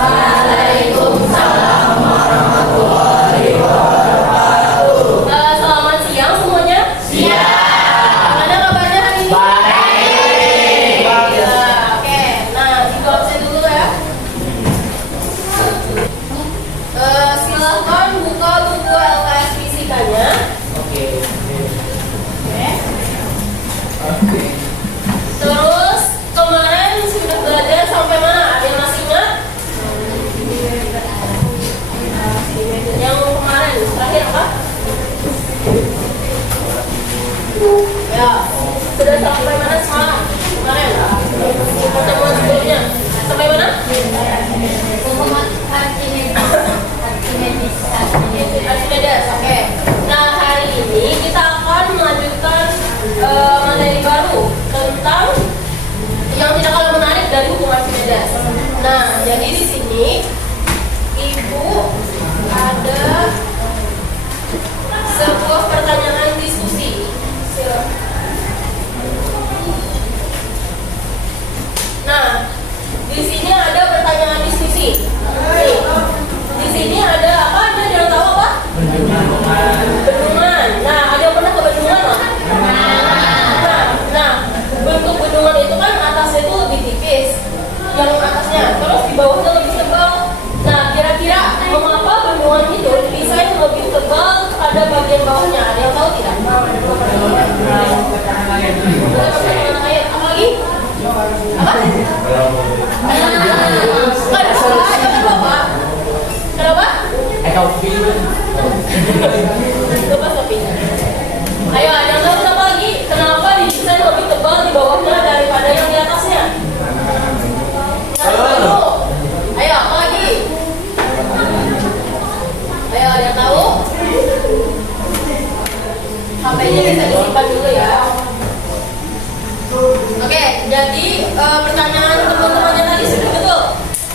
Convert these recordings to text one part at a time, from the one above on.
Waalaikumsalam warahmatullahi wabarakatuh. Selamat siang semuanya. Siang. Gimana kabarnya hari ini? Baik. Oke. Nah, kita absen dulu ya. Silakan buka buku LKS fisikanya. Oke. Terus kemarin sudah belajar sampai mana? Ada yang masih ingat? Yang kemarin terakhir apa? Ya, sudah sampai mana semalam? Kemarin pertemuan sebelumnya sampai mana? Archimedes. Oke. Nah, hari ini kita akan melanjutkan materi baru tentang yang tidak kalah menarik dari hukum Archimedes. Nah, jadi di sini Ibu ada sebuah pertanyaan diskusi. Nah, di sini ada pertanyaan diskusi. Nih, di sini ada apa? Ada yang tahu apa? Bendungan. Nah, ada yang pernah ke bendungan nggak? Nah, bentuk bendungan itu kan atasnya itu lebih tipis, yang atasnya, terus di bawahnya lebih tebal. Nah, kira-kira mengapa bendungan itu desain lebih tebal pada bagian bawahnya? Ada yang tahu tidak? Pertanyaan air. Apa lagi? Apa? Jangan lupa. Kenapa? Lupa topinya. Ayo, ada yang tahu apa lagi? Kenapa didesain lebih tebal di bawahnya daripada yang di atasnya? Ayo, apa lagi? Ayo, ada yang tahu? HP-nya bisa disimpan dulu ya. Oke, jadi pertanyaan teman-temannya tadi sudah betul.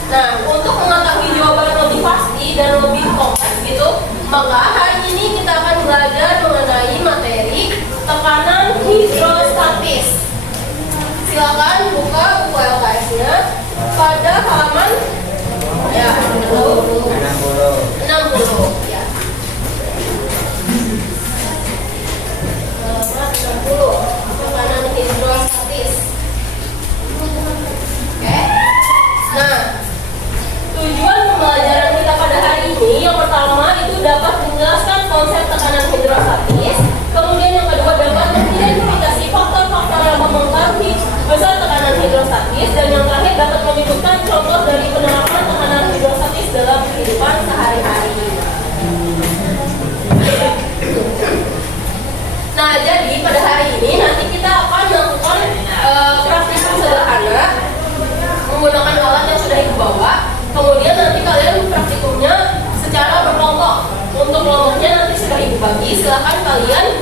Nah, untuk mengetahui jawaban yang lebih pasti dan lebih kompleks gitu, maka hari ini kita akan belajar mengenai materi tekanan hidrostatis. Silakan buka buku LKS-nya pada halaman ya 60 ya. Halaman 60 tekanan hidrostatis. Oke. Nah, tujuan pembelajaran kita pada hari ini yang pertama itu dapat menjelaskan konsep tekanan hidrostatis. Kemudian yang kedua dapat mengidentifikasi faktor-faktor yang mempengaruhi besar tekanan hidrostatis, dan yang terakhir dapat menyebutkan contoh dari penerapan tekanan hidrostatis dalam kehidupan sehari-hari. Nah, jadi pada hari ini nanti kita akan melakukan praktikum sederhana menggunakan alat yang sudah Ibu bawa. Kemudian nanti kalian praktikumnya secara berkelompok. Untuk kelompoknya nanti sudah Ibu bagi. Silakan kalian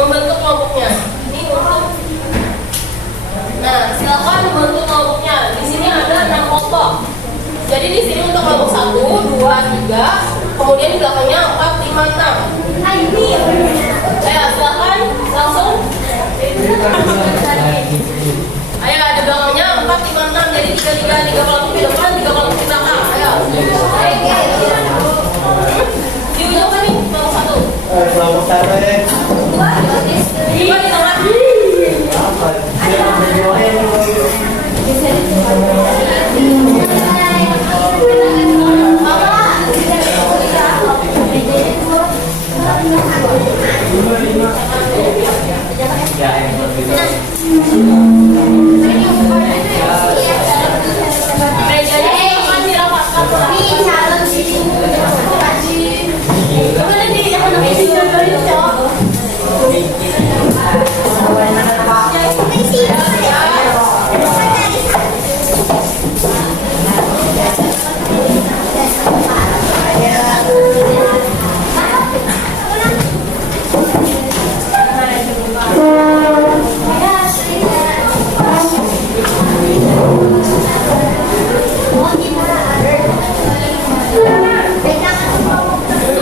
membentuk kelompoknya. Ini untuk. Nah, silakan membentuk kelompoknya. Di sini ada 6 kelompok. Jadi di sini untuk kelompok 1, 2, 3, kemudian di belakangnya 4, 5, 6. Ayo, silakan langsung. Ayo, ada belakangnya 4, 5, 6. Jadi 3 kelompok di depan, 3 kelompok di belakang. Ayo. Di ujung kami kelompok 1. Kelompok 1 ya. 2 di tengah. Mejanya akan dirapatkan. Mana di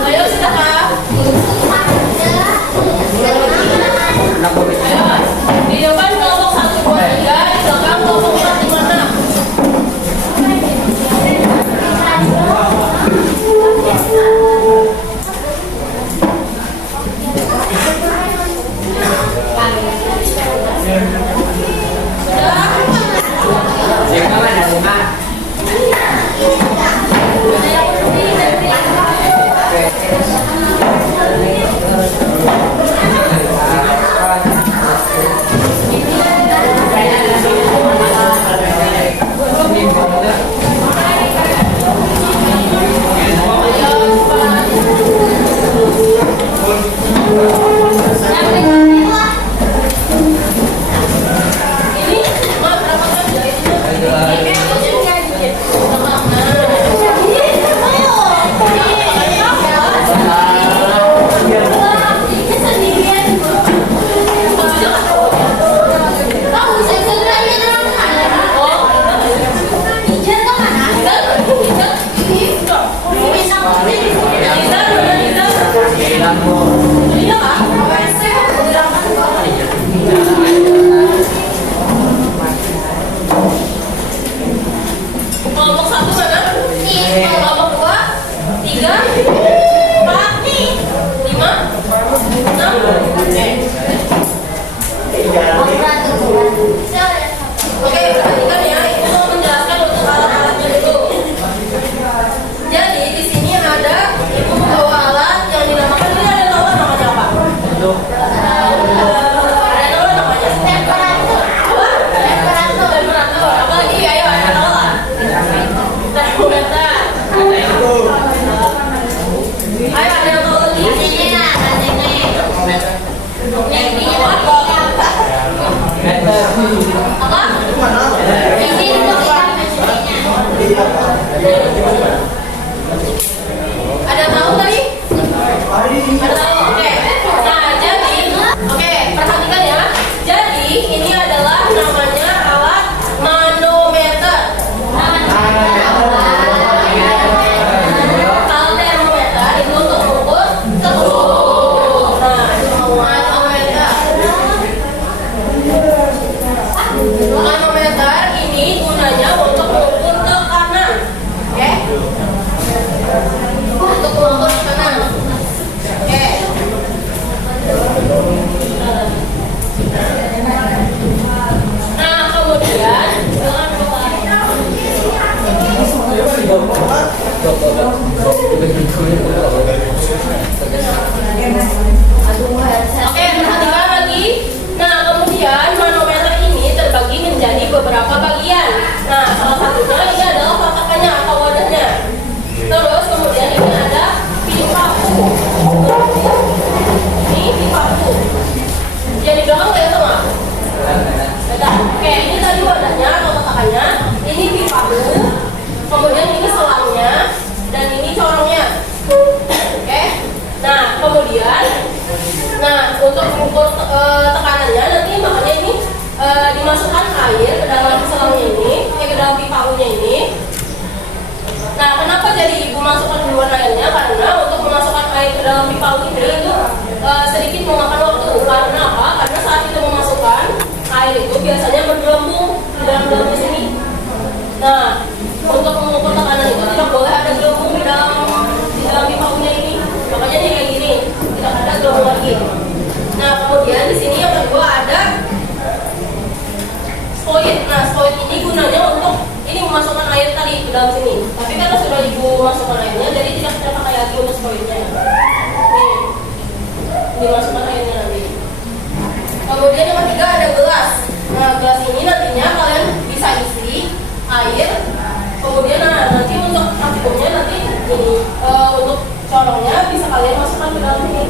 Ayo sudah kah? Apa? Ini untuk ikan mencurinya. Ada tahu tadi? Ada tahu? Oke. Nah, jadi, oke, perhatikan ya. Jadi, ini adalah namanya alat manometer. Kalau termometer itu untuk mengukur suhu. Nah, manometer ini gunanya untuk mengukur tekanan. Oke? Untuk mengukur tekanan. Oke. Nah, kemudian oke, perhatikan lagi. Nah, kemudian manometer ini terbagi menjadi beberapa bagian. Nah, salah satunya ini adalah kotakannya atau wadahnya. Terus kemudian ini ada pipaku. Ini pipaku. Jadi belakang kayak sama. Oke, ini tadi wadahnya atau kotakannya. Ini pipaku. Kemudian ini selangnya dan ini corongnya. Oke. Nah, kemudian untuk mengukur tekanannya nanti makanya ini dimasukkan air ke dalam selangnya ini, ke dalam pipakunya ini. Nah, kenapa jadi ibu masukkan duluan airnya? Karena untuk memasukkan air ke dalam pipaku ini itu sedikit memakan waktu. Karena apa? Karena saat kita memasukkan air itu biasanya bergelembung di dalam gelembung sini. Nah, untuk mengukur tekanan itu tidak boleh ada gelembung di dalam pipakunya ini. Makanya dia kayak gini, tidak ada gelembung lagi. Nah, kemudian di sini yang kedua ada spoit. Nah, spoit ini gunanya untuk ini memasukkan air tadi ke dalam sini. Tapi karena sudah ibu masukkan airnya, jadi tidak pakai lagi untuk spoitnya. Nih, dimasukkan airnya nanti. Kemudian yang ketiga ada gelas. Nah, gelas ini nantinya kalian bisa isi air. Kemudian nanti untuk vakumnya nanti ini untuk corongnya bisa kalian masukkan ke dalam ini.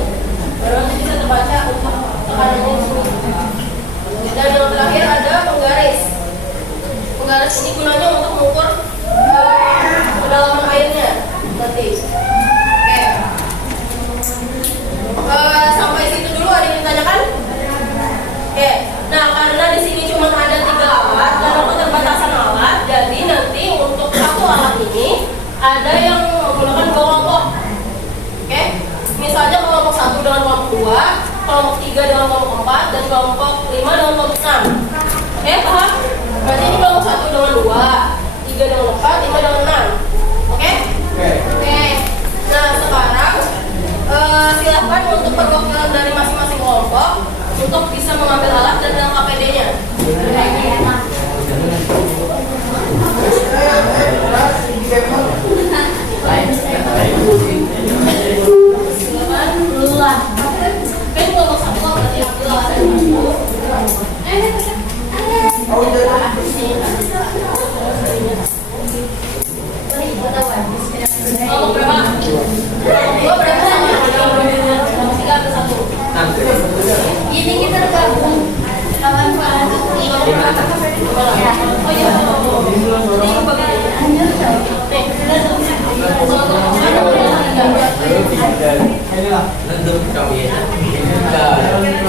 Baru nanti bisa terbaca untuk tekanannya di sini. Dan yang terakhir ada penggaris. Penggaris ini gunanya untuk mengukur kedalaman airnya nanti. Oke. Sampai situ dulu ada yang ditanyakan? Oke. Nah, karena di sini cuma ada 3 alat, karena keterbatasan alat, jadi nanti untuk satu alat ini ada yang menggunakan 2 kelompok. Oke. Misalnya kelompok 1 dengan kelompok 2, kelompok 3 dengan kelompok 4, dan kelompok 5 dengan kelompok 6. Oke, paham? Berarti ini kelompok 1 dengan 2, 3 dengan 4, 5 dengan 6. Oke? Oke. Nah, sekarang silahkan untuk perwakilan dari masing-masing kelompok untuk bisa mengambil alat dan LKPD-nya. Silakan dululah. Kan kelompok 1 berarti ambil alat dan kelompok berapa? Kelompok berapa? Kelompok 3 ambil 1. Ini kita gabung kawan-kawan. Oh iya. Ini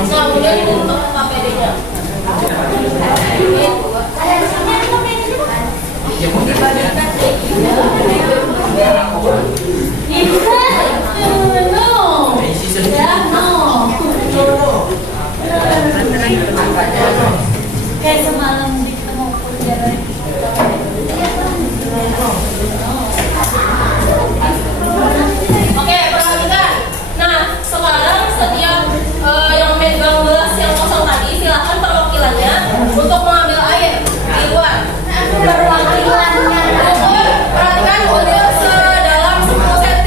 kemudian ini untuk KPD-nya. Kayak semalam ketemu perjalanan. Oke, perhatikan. Nah, sekarang setiap yang megang gelas yang kosong tadi, silahkan perwakilannya untuk mengambil air di luar. Perwakilannya. Perhatikan ukur sedalam 10 cm.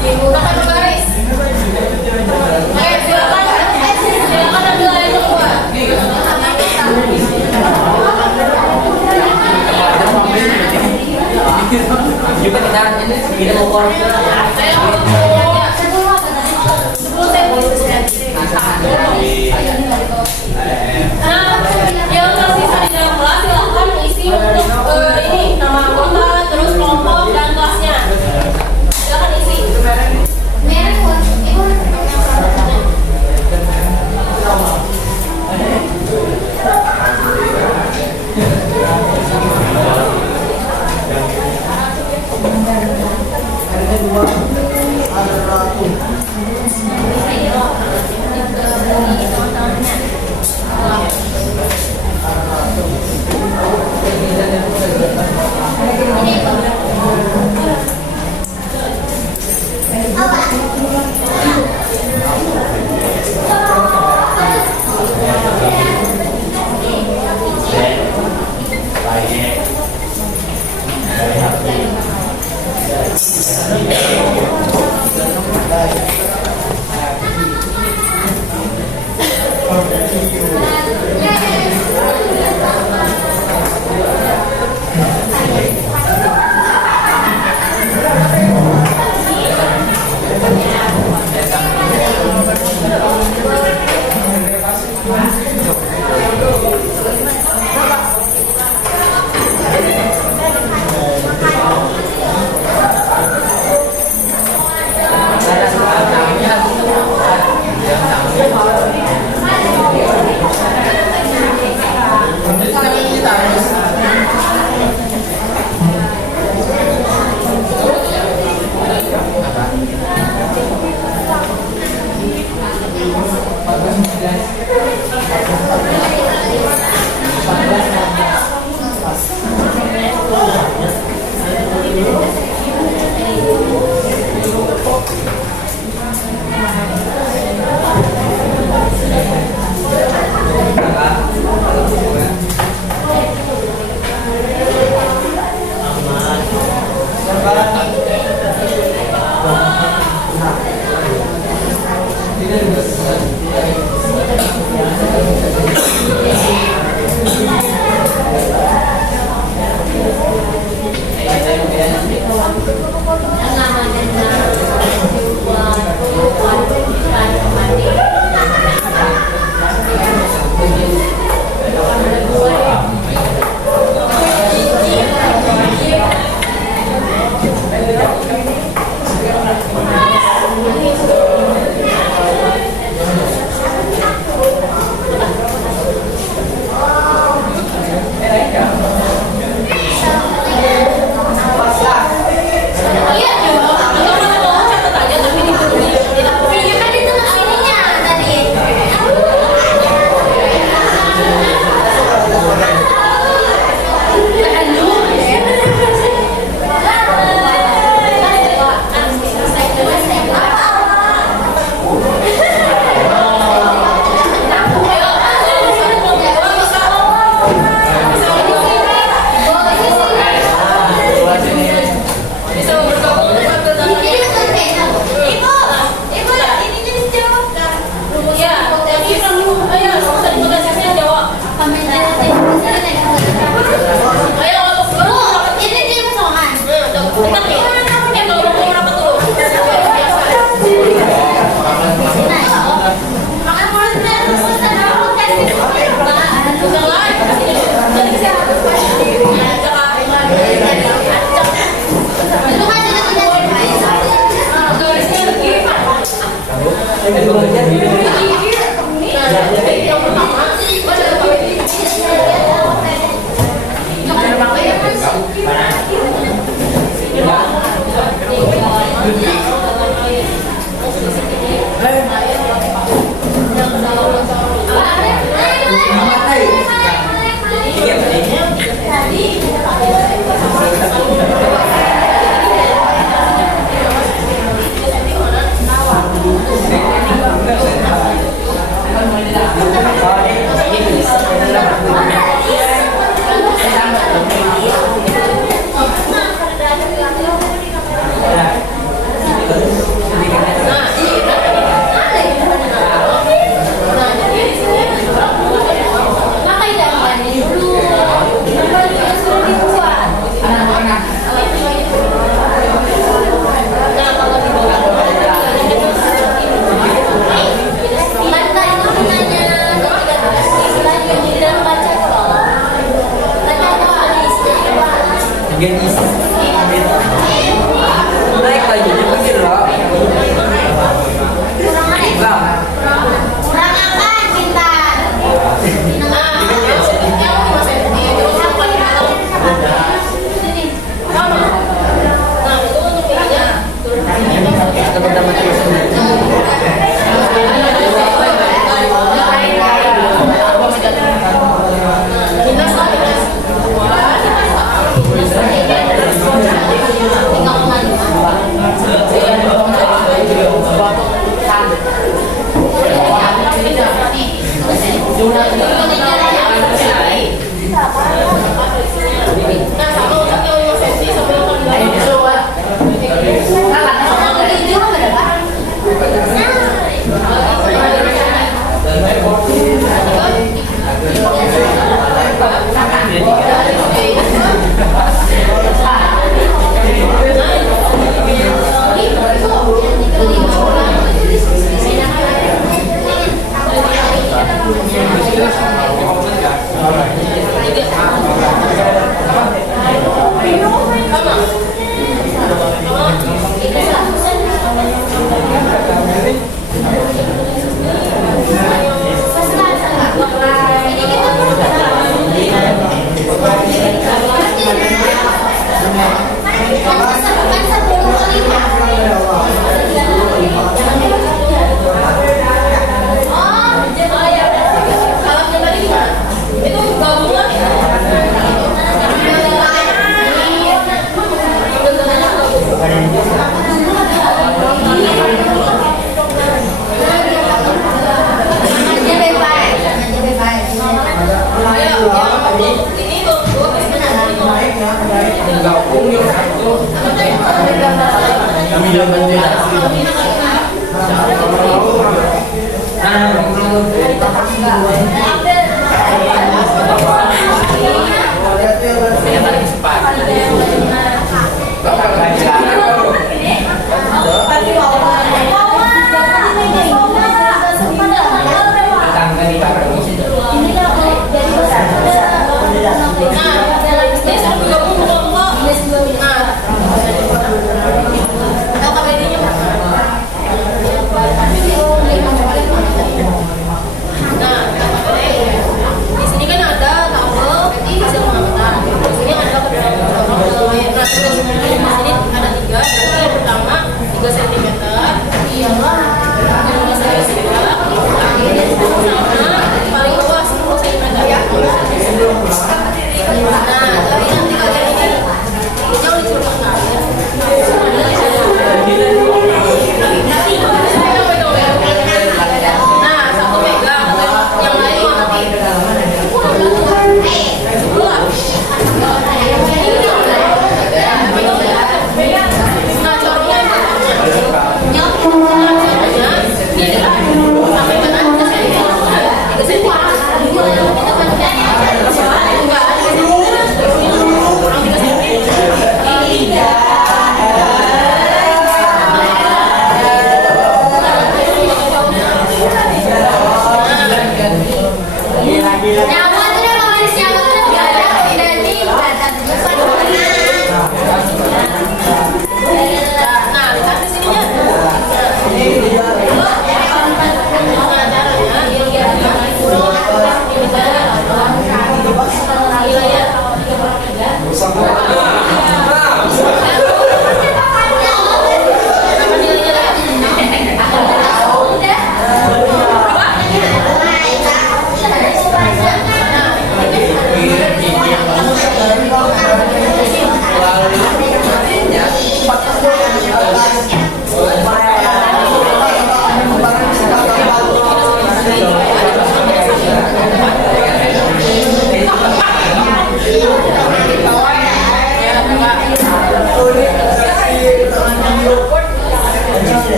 Menggunakan garis. Oke, silakan ambil air keluar. Juga kita ukur. Saya ukur 10 cm. Nah, jadi yang pertama, naik lagi begini loh.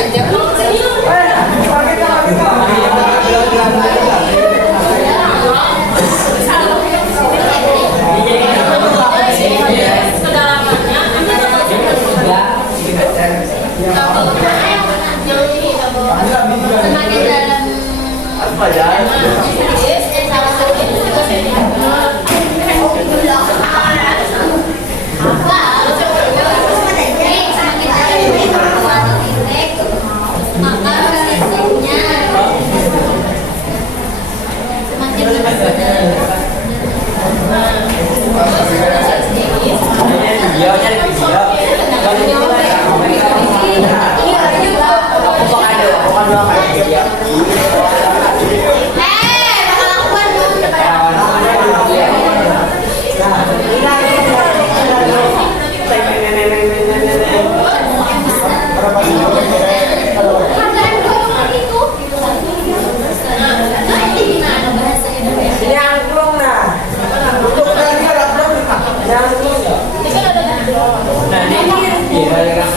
aja. Semakin dalam maka hasilnya semakin lebih benar. Video cari video. Aku bukan doang video. Ini angklung nah. Untuk tadi ada angklung. Ini angklung ya. Nah ini iya kan.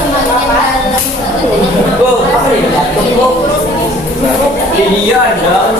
Go, apa ini? Go. Video ada.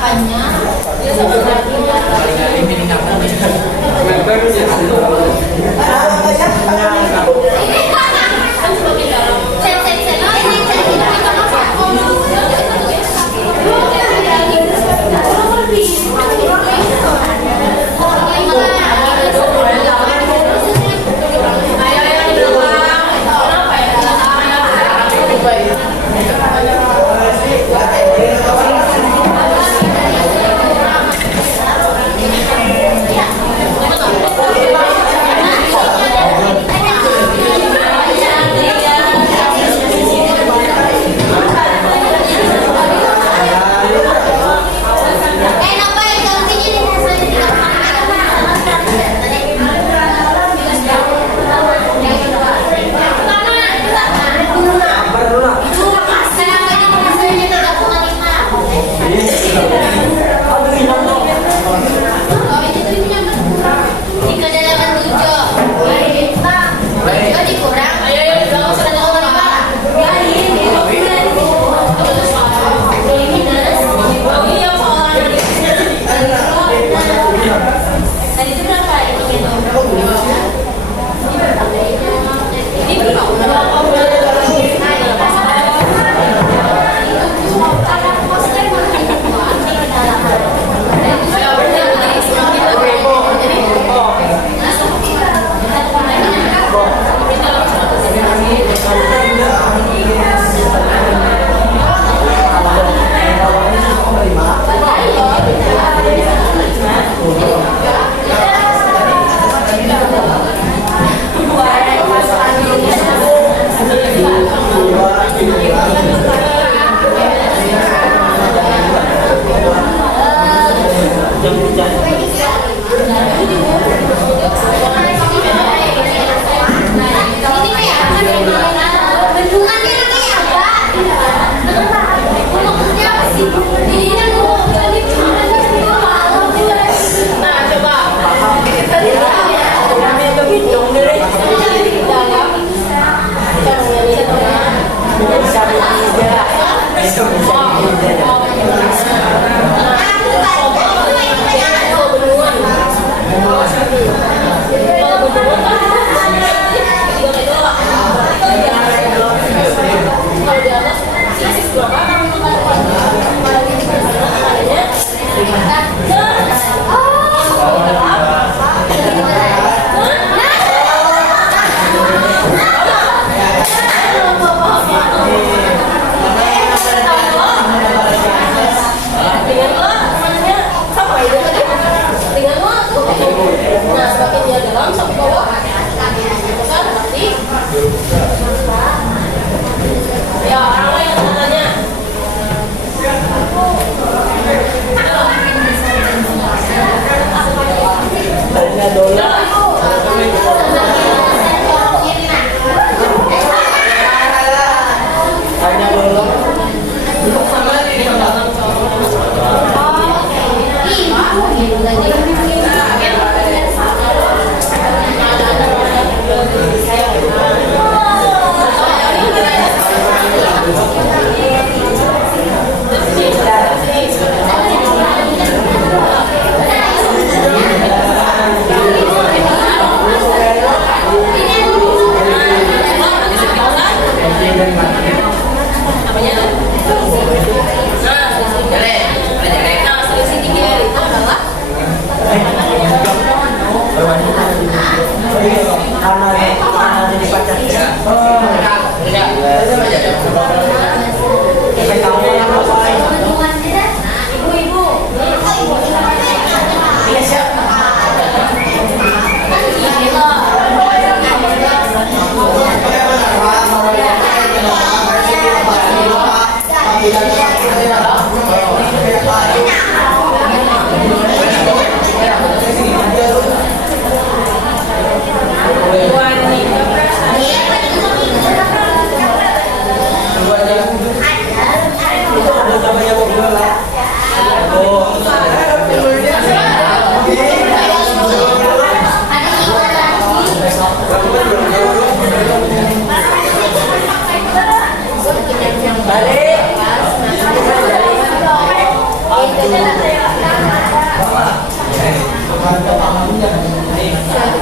gerakannya. Dia sama kakinya. Kan semakin dalam. Ayo yang di belakang. Kenapa ya?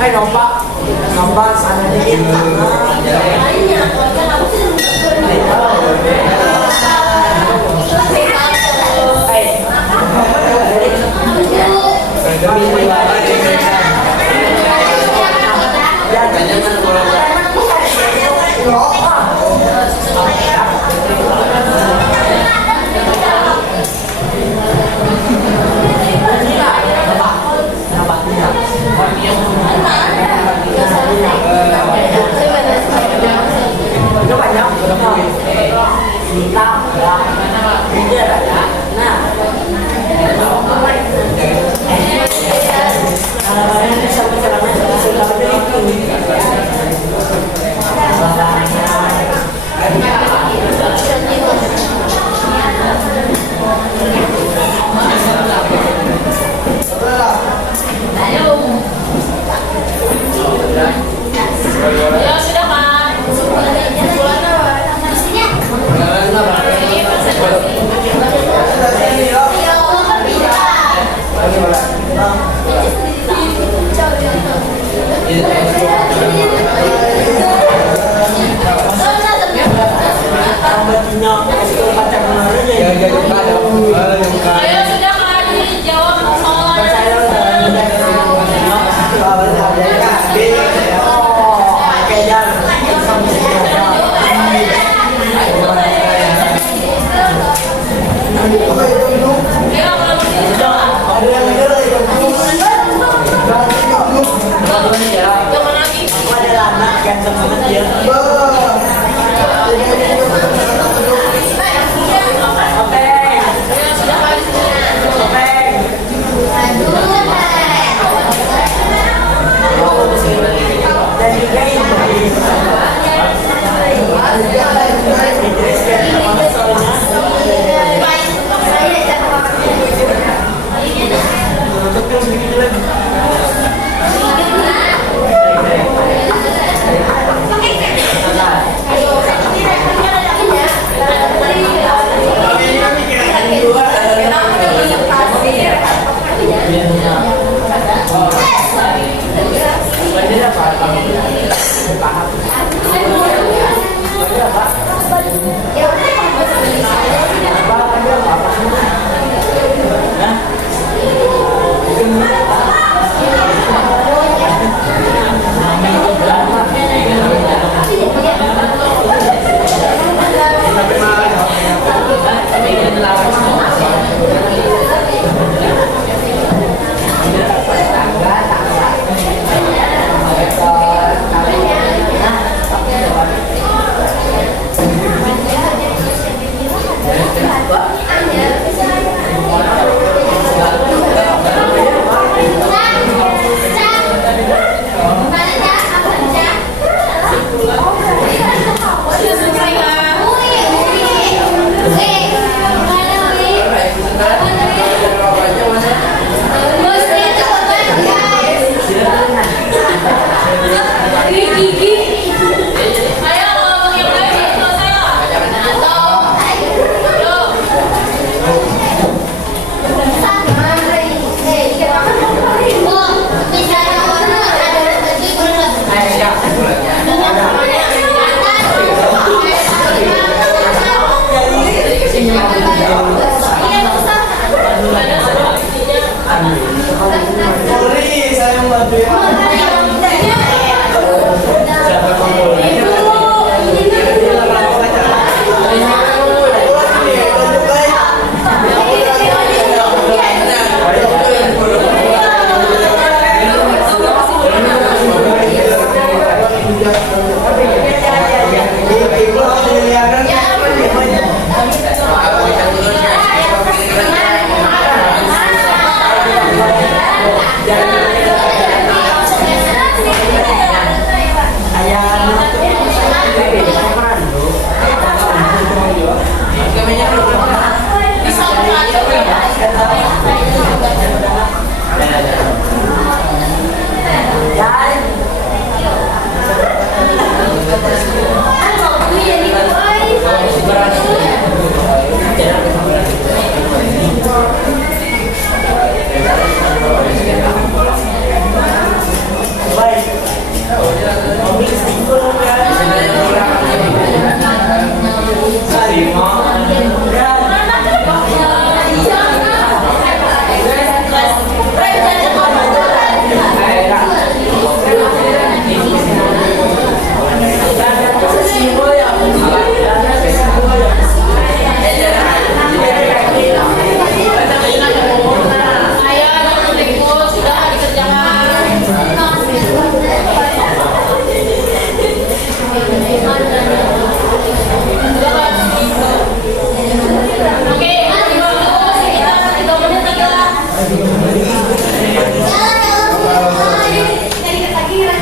Ay, nompak. Nompak sana dikit. Banyak, kan aku sih ya sudah kan. Ayo sudah kan dijawab soalnya. Ya kalau begini sudah. Jangan lagi. Ya sudah kan di sini. Jadi ketagihan.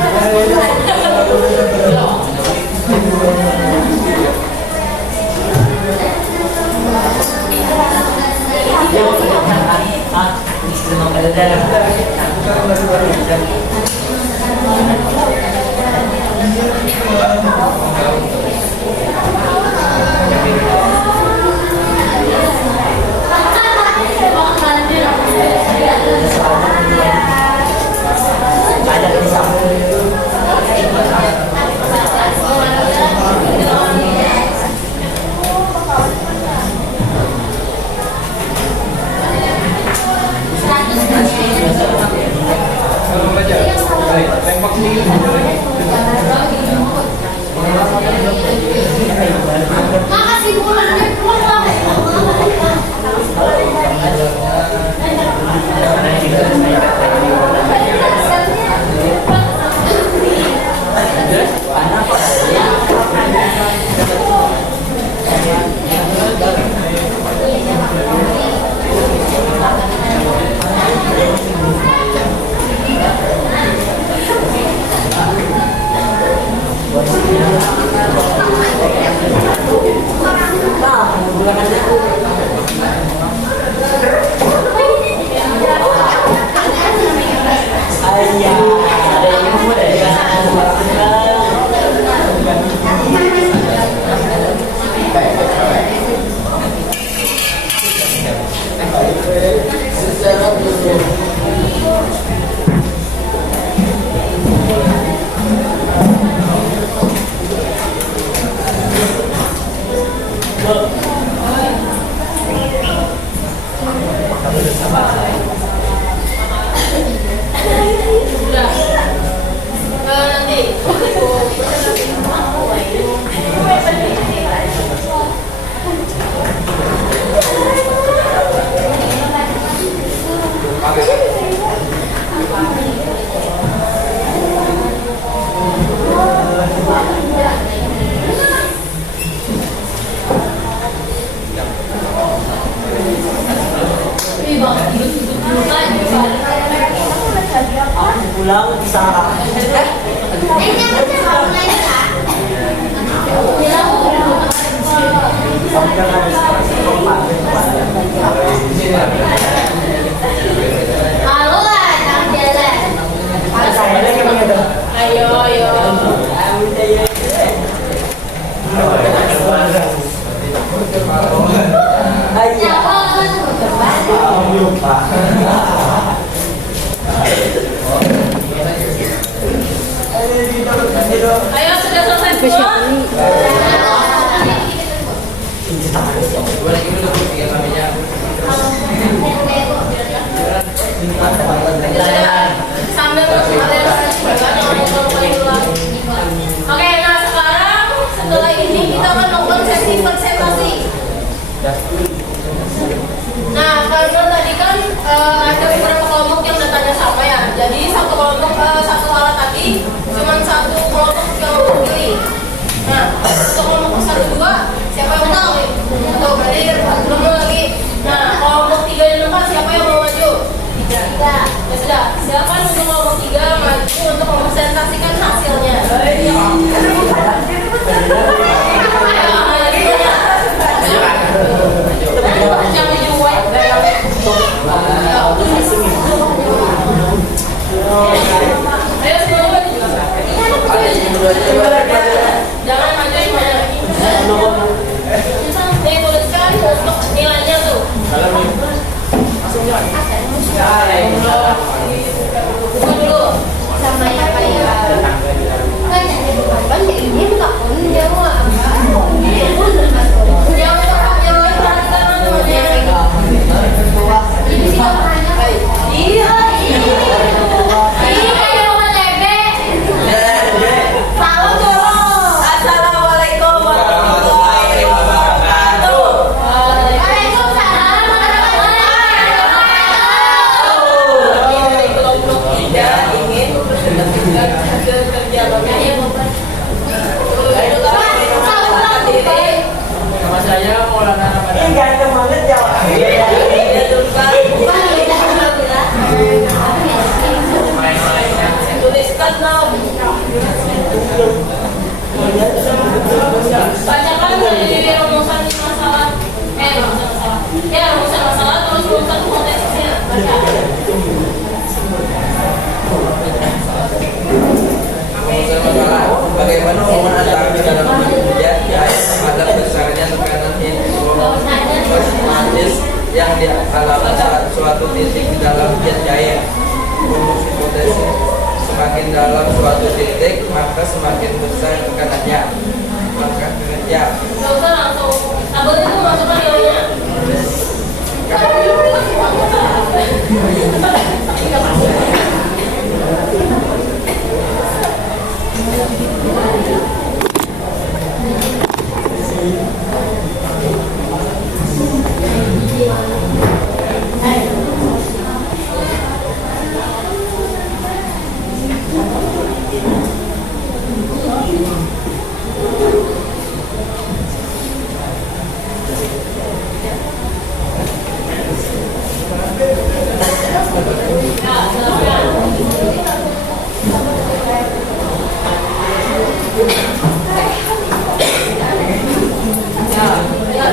Makasih bulannya keluar. Pulang bisa. Halo lah, jangan jalan. Ayo, ayo. Ayo, sudah selesai semua? Sambil Oke, nah sekarang setelah ini kita akan melakukan sesi presentasi. Nah, karena tadi kan ada beberapa kelompok yang datanya sama ya. Jadi satu alat tadi cuma satu kelompok yang mewakili. Nah, untuk kelompok 1, 2 siapa yang mau nih? Atau berarti belum lagi. Nah, kelompok 3 dan 4 siapa yang mau maju? 3. Ya sudah, silakan untuk kelompok 3 maju untuk mempresentasikan hasilnya. Jangan maju nih, tuliskan untuk nilainya tuh. Bukan dulu. Sama yang paling kan ini bukan pun dia mau Assalamualaikum warahmatullahi wabarakatuh. Bagaimana hubungan antara kedalaman hujan air terhadap besarnya tekanan hidrostatis yang dialami saat suatu titik di dalam jet air? Rumus hipotesis: semakin dalam suatu titik maka semakin besar tekanannya. Maka kerja. Gak usah langsung. Tabelnya tuh masukkan nilainya.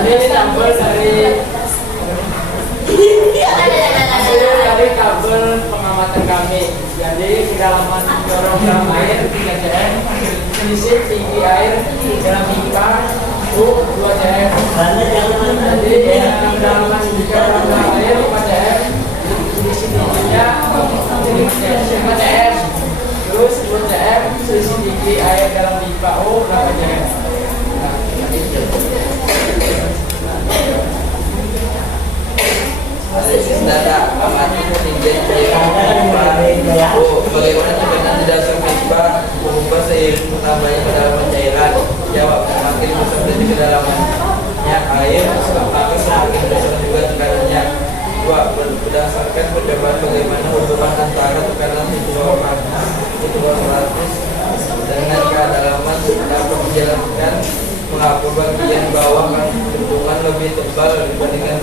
Jadi tabel dari tabel pengamatan kami. Jadi kedalaman dorong dalam air 3 cm, selisih tinggi air dalam pipa U 2 cm. Jadi kedalaman dalam air 5 cm, selisih tingginya 5 cm. Terus 2 cm, selisih tinggi air dalam pipa U 8 cm. Analisis data amati ketinggian bagaimana tekanan di dasar pipa berubah seiring bertambahnya kedalaman cairan? Jawab: semakin besar titik kedalamannya air maka semakin besar juga tekanannya. 2. Berdasarkan percobaan bagaimana hubungan antara tekanan hidrostatis dengan kedalaman dapat dijelaskan mengapa bagian bawah hubungan lebih tebal dibandingkan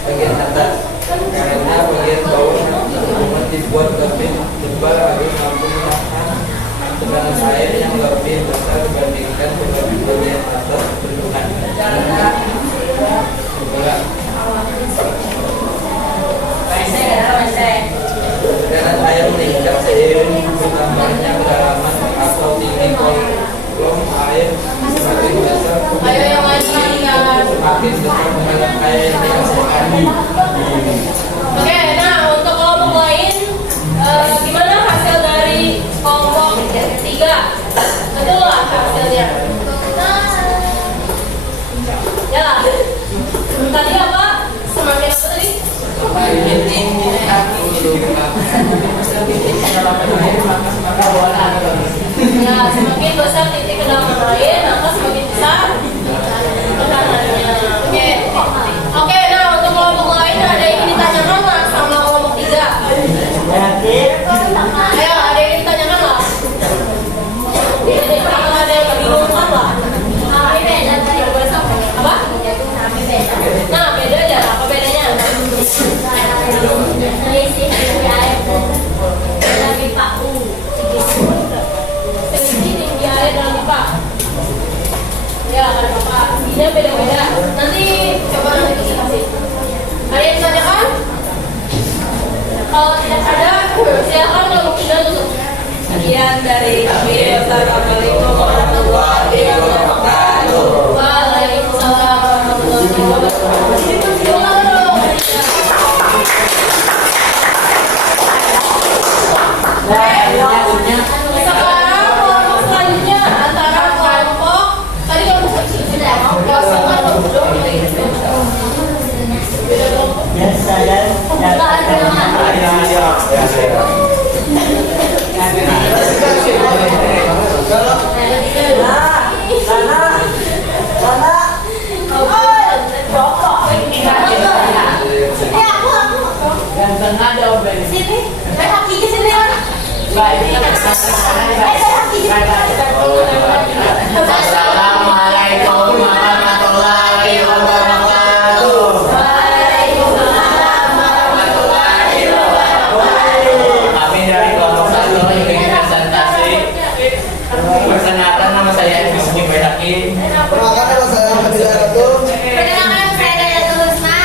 bagian atas, karena bagian bawah hubungan dibuat lebih tebal agar mampu menahan tekanan air yang lebih besar dibandingkan bagian atas bendungan. Tekanan air meningkat seiring bertambahnya kedalaman atau tinggi kolom air. Semakin besar Ayo yang lain ya. semakin besar tekanan air yang dihasilkan. Oke, nah untuk kelompok lain gimana hasil dari kelompok 3? Betul lah hasilnya. Ya lah. Tadi apa? Semakin apa tadi? Ya, semakin besar titik kedalaman air, maka semakin besar tekanannya. Oke, nah untuk kelompok lain ada yang ditanyakan nggak sama kelompok 3? Ayo, ada yang ditanyakan nggak? Kalau ada yang kebingungan lah. Apa? Nah, beda aja. Apa bedanya? Selisih tinggi air dalam pipa. Ya, ada apa? Ini beda-beda. Nanti coba nanti kasih. Ada yang ditanyakan? Kalau tidak ada, silakan kelompok 3 tutup. Sekian dari kami. Assalamualaikum warahmatullahi wabarakatuh. Waalaikumsalam warahmatullahi wabarakatuh. Sekarang kelompok selanjutnya antara kelompok tadi kelompok sudah kosong atau belum? Assalamualaikum warahmatullahi wabarakatuh. Kami dari kelompok 1 ingin presentasi. Perkenalkan, nama saya Wisnu Bedaki. Perkenalkan, nama saya Fadilah Ratu. Perkenalkan, saya Daya Tulusma.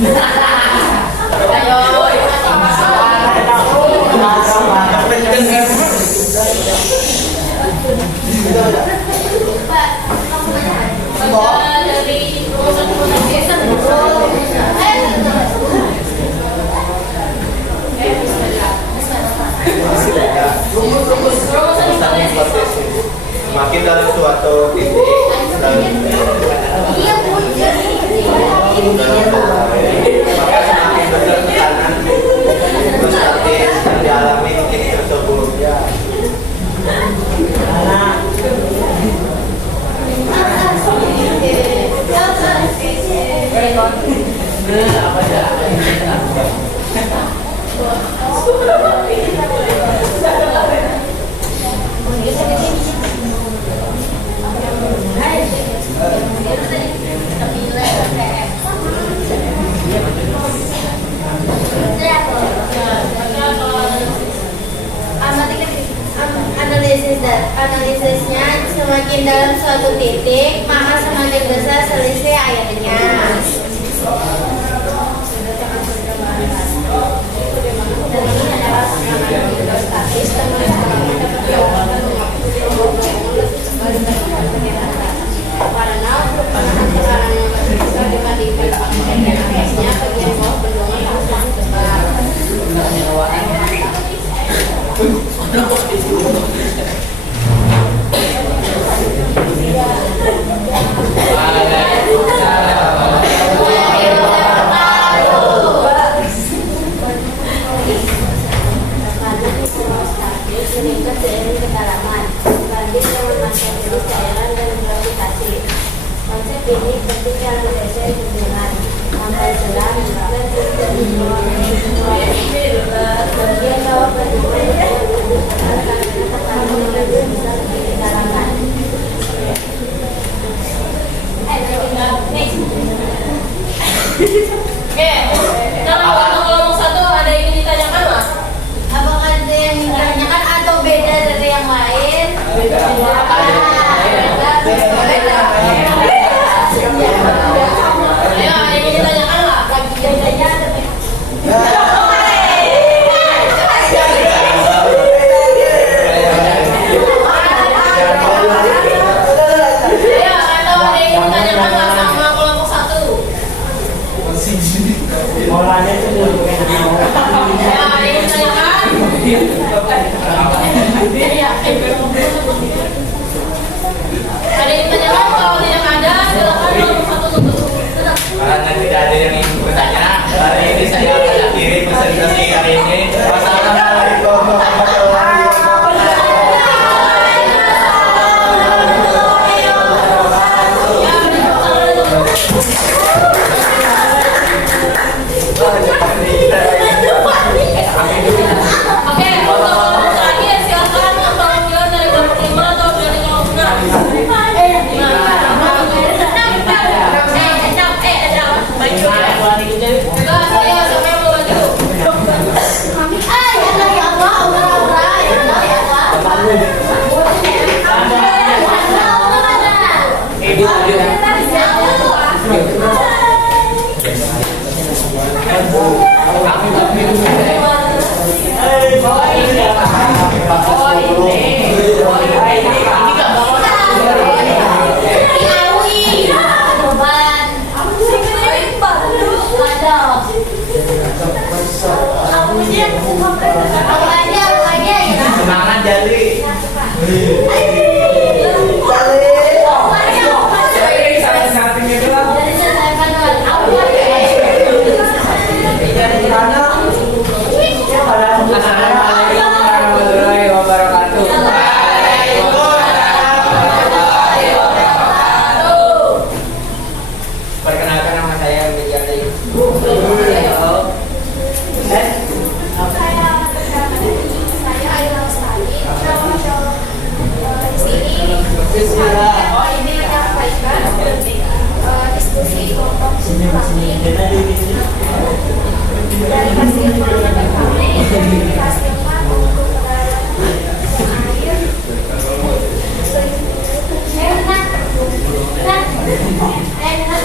Ayo, baca dari rumusan-rumusan biasa. Rumusan biasa. Semakin dalam suatu titik Iya, Bu. maka semakin besar tekanan statis yang dialami titik tersebut. Analisisnya semakin dalam suatu titik, maka semakin besar selisih airnya. Dan ini adalah pengamatan hidrostatis, teman-teman dapat jawaban karena perubahan tekanan yang lebih besar dibandingkan bagian atasnya, bagian bawah bendungan akan tebar. Meningkat seiring kedalaman, banding dengan masa jenis cairan dan gravitasi. Konsep ini penting dalam desain hubungan sampai selam dan bagian bawah bendungan karena tekanan lebih besar di kedalaman. Oke, dalam kelompok satu ada yang ditanyakan mas? Apakah ada yang ditanyakan atau beda dari yang lain? Beda. Ayo, ada yang ditanyakan nggak? Bedanya ada Ayo, atau ada yang ditanyakan nggak sama kelompok satu? Mulanya itu dulu. Ayo, ada yang ditanyakan? Ada yang ditanyakan? Kalau tidak ada, silakan kelompok satu tutup. Karena tidak ada yang ingin bertanya, hari ini saya akan akhiri presentasi hari ini. Wassalamualaikum warahmatullahi Oke, untuk kelompok terakhir silakan perwakilan dari kelompok 5 atau dari kelompok 6. Saya siapa yang mau maju? Semangat jadi. Assalamualaikum warahmatullahi wabarakatuh. Perkenalkan nama saya Wijali. Diskusi kelompok kami dari hasil pengamatan kami hasilkan untuk air enak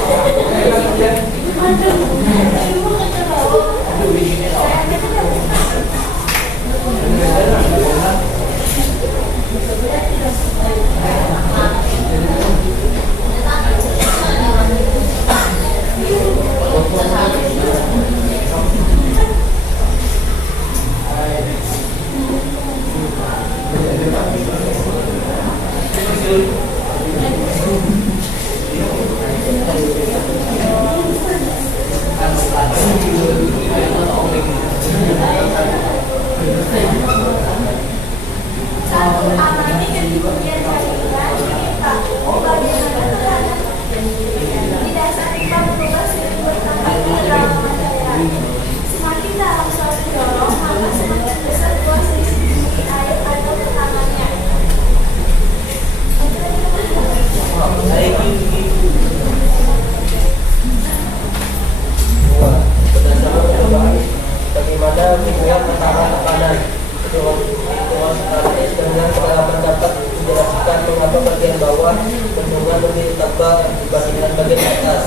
bertambah dibandingkan bagian atas.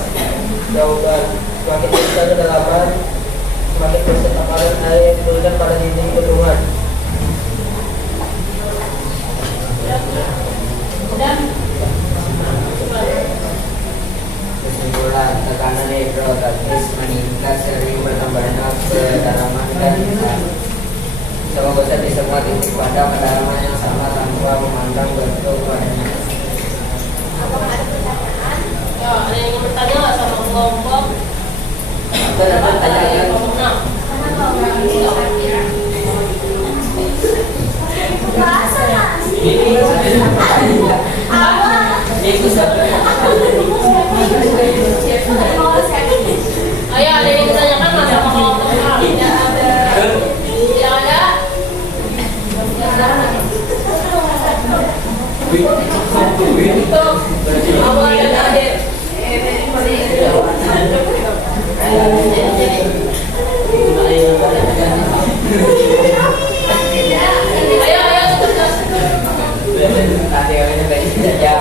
Jawaban: semakin besar kedalaman, semakin besar tekanan air yang diberikan pada dinding bendungan. Kesimpulan, tekanan hidrostatis meningkat sering bertambahnya kedalaman dan semoga di semua titik pada kedalaman yang sama tanpa memandang bentuk badannya. Apakah ada pertanyaan? Ya, ada yang ingin bertanya nggak sama kelompok? Ada pertanyaan? Kelompok 6. Karena kalau orang itu sakit. Bahasa nggak? Itu satu. Ayo, ada yang ditanyakan nggak sama kelompok 6? Tidak ada. Tidak ada? Itu awal dan akhir. Ayo, tutup.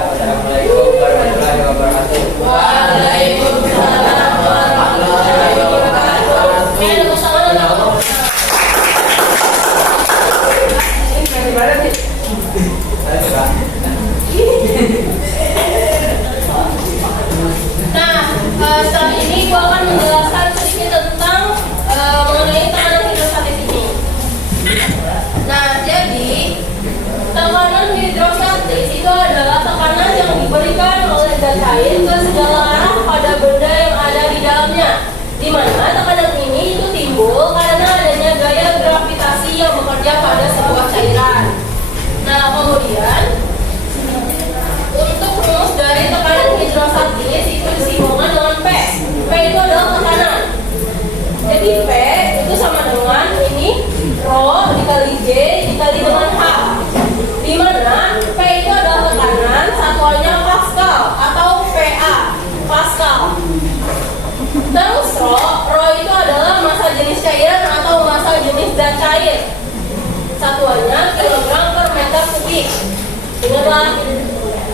Assalamualaikum warahmatullahi wabarakatuh. Waalaikumsalam warahmatullahi wabarakatuh. Oke, ada usaha dong. Nah, setelah ini gua akan menjelaskan sedikit tentang mengenai tekanan hidrostatis ini. Nah, jadi tekanan hidrostatis itu adalah tekanan yang diberikan oleh zat cair ke segala arah pada benda yang ada di dalamnya. Di mana tekanan ini itu timbul karena adanya gaya gravitasi yang bekerja pada sebuah cairan. Nah, kemudian untuk rumus dari tekanan hidrostatis itu disimpulkan dengan P. P itu adalah tekanan. Jadi P itu sama dengan ini Rho dikali G dikali dengan H. Di mana P itu adalah tekanan, satuannya Pascal atau PA, Pascal. Terus Rho itu adalah massa jenis cairan atau massa jenis zat cair. Satuannya kilogram per meter kubik. Ingatlah.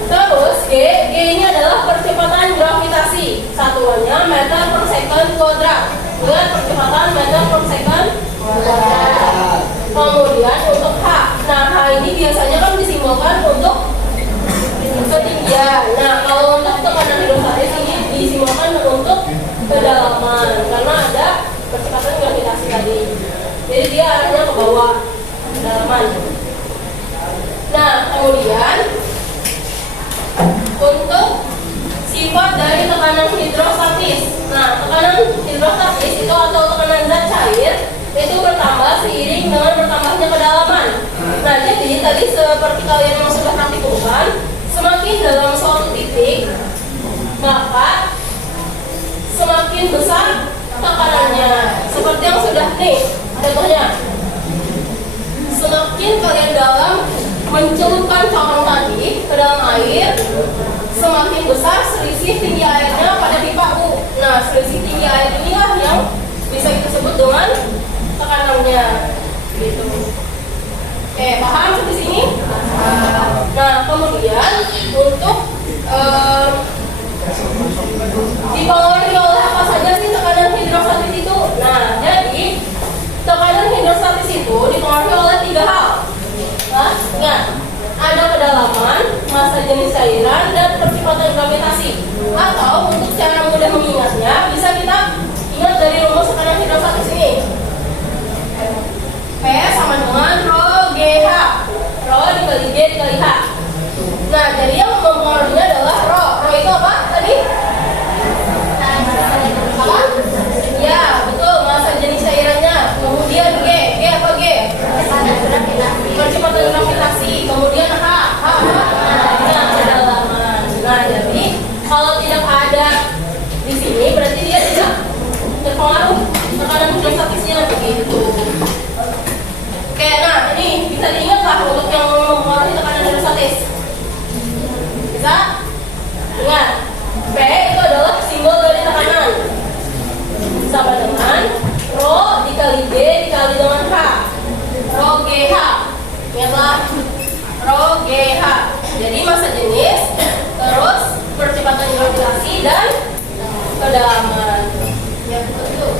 Terus G ini adalah percepatan gravitasi. Satuannya meter per second kuadrat. Ingat percepatan meter per second kuadrat. Kemudian untuk H. Nah, H ini biasanya kan disimbolkan untuk ketinggian. Nah, kalau untuk tekanan hidrostatis ini disimbolkan untuk kedalaman karena ada percepatan gravitasi tadi. Jadi dia arahnya ke bawah, kedalaman. Nah, kemudian untuk sifat dari tekanan hidrostatis. Nah, tekanan hidrostatis itu atau tekanan zat cair itu bertambah seiring dengan bertambahnya kedalaman. Nah, jadi tadi seperti kalian yang sudah praktikumkan, semakin dalam suatu titik, maka semakin besar tekanannya. Seperti yang sudah nih, contohnya. Semakin kalian dalam mencelupkan cangkang tadi ke dalam air, semakin besar selisih tinggi airnya pada pipa U. Nah, selisih tinggi air inilah yang bisa kita sebut dengan tekanannya. Gitu. Oke, paham sampai sini? Nah, kemudian untuk dipengaruhi oleh apa saja sih tekanan hidrostatis itu? Nah, jadi tekanan hidrostatis itu dipengaruhi oleh 3 hal. Nah, ingat, ada kedalaman, massa jenis cairan, dan percepatan gravitasi. Atau untuk cara mudah mengingatnya, bisa kita ingat dari rumus tekanan hidrostatis ini. P sama dengan Rho GH. Rho dikali G dikali H. Nah, jadi yang mempengaruhinya adalah Rho. Rho itu apa tadi? Apa? Ya, betul, massa jenis cairannya. Kemudian G apa G? Percepatan gravitasi. Kemudian H kedalaman. Nah, jadi kalau tidak ada di sini berarti dia tidak terpengaruh tekanan hidrostatisnya begitu. Oke, nah ini bisa diingat lah untuk yang mempengaruhi tekanan hidrostatis. Bisa? Ingat, P itu adalah simbol dari tekanan. Sama dengan Rho dikali G dikali dengan H. Rho GH. Ingatlah, Rho GH. Jadi massa jenis terus percepatan kecepatan gravitasi dan kedalaman. Ya, betul.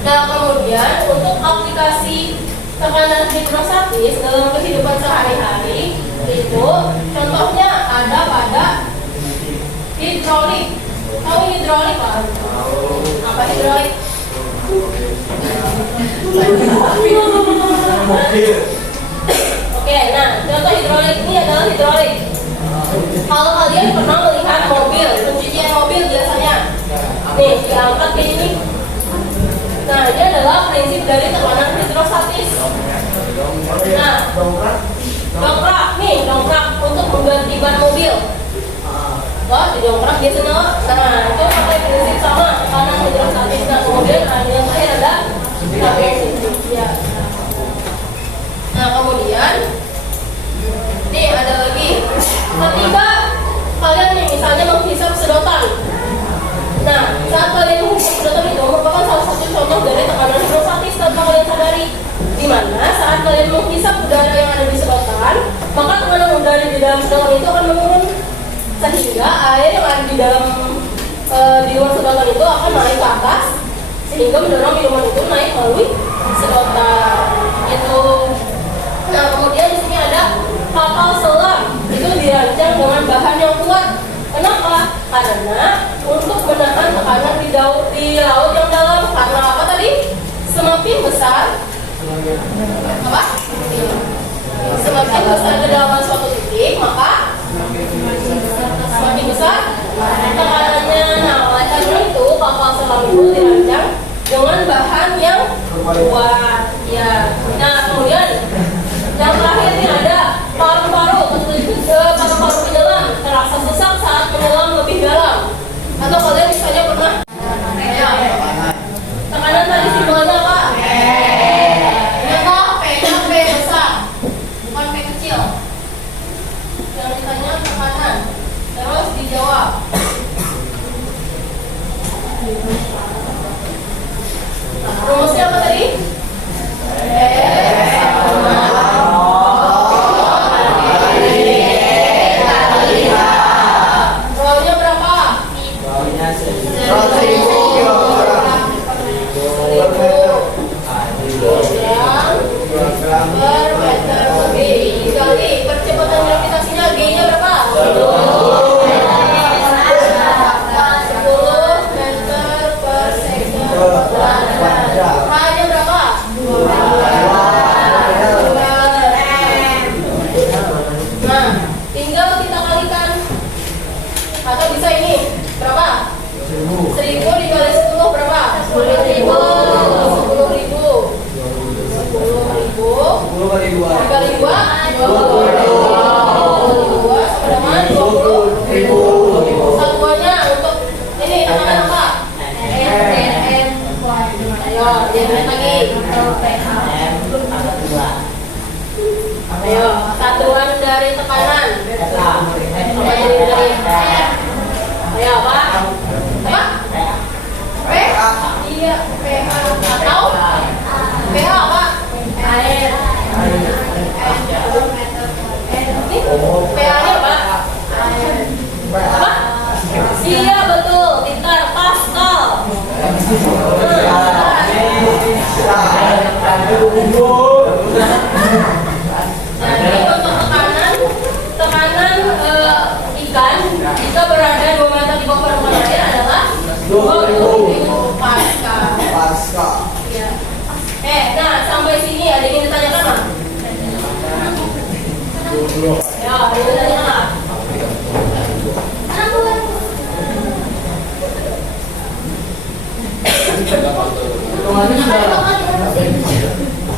Nah, kemudian untuk aplikasi tekanan hidrostatis dalam kehidupan sehari-hari itu contohnya ada pada hidrolik. Tahu hidrolik Pak? Apa hidrolik? Oke, nah contoh hidrolik ini adalah hidrolik. Kalau kalian pernah melihat mobil, pencucian mobil biasanya, nih diangkat kayak ini. Nah, ini adalah prinsip dari tekanan hidrostatis. Nah, dongkrak untuk mengganti ban mobil. Wah, didongkrak biasanya. Nah, itu pakai prinsip sama tekanan hidrostatis. Nah, kemudian yang terakhir ada ya. Nah, kemudian nih ada lagi. Ketika kalian nih misalnya menghisap sedotan. Nah, saat kalian menghisap sedotan itu merupakan salah satu contoh dari tekanan hidrostatis tanpa kalian sadari. Di mana saat kalian menghisap udara yang ada di sedotan, maka tekanan udara di dalam sedotan itu akan menurun sehingga air yang ada di dalam di luar sedotan itu akan naik ke atas sehingga mendorong minuman itu naik melalui sedotan. Itu. Nah, kemudian di sini ada kapal selam. Itu dirancang dengan bahan yang kuat. Kenapa? Karena untuk menahan tekanan di laut yang dalam. Karena apa tadi? Semakin besar apa? Semakin besar kedalaman suatu titik, maka semakin besar tekanannya. Nah, oleh karena itu kapal selam itu dirancang dengan bahan yang kuat. Ya. Nah, kemudian yang terakhir ini ada paru-paru. Paru-paru penyelam terasa sesak saat menyelam lebih dalam. Atau kalian misalnya pernah tekanan tadi simbolnya apa? Ingat P besar, bukan P kecil. Yang ditanya tekanan, terus dijawab. Rumusnya apa tadi? Rollnya berapa? Per meter kubik. Dikali percepatan gravitasinya G-nya berapa? 10 meter per second kuadrat. H-nya berapa? 2. Nah, tinggal kita kalikan. Atau bisa ini berapa? 1000 dikali 10 berapa? 10.000. 10 kali 2 dikali 2 sama dengan 20.000. Satuannya untuk ini tekanan apa? Ayo, lihat lagi. Ayo, satuan dari tekanan. Ayo, apa? Apa? P? Iya, pH. Atau pH apa? Air. pH-nya apa? Apa? Iya, betul. Pintar. Pascal. Jadi untuk tekanan ikan jika berada 2 meter di bawah permukaan air adalah 20.000 Pascal. Ya. Nah sampai sini ada yang ditanyakan nggak? Ya, ada yang ditanyakan nggak?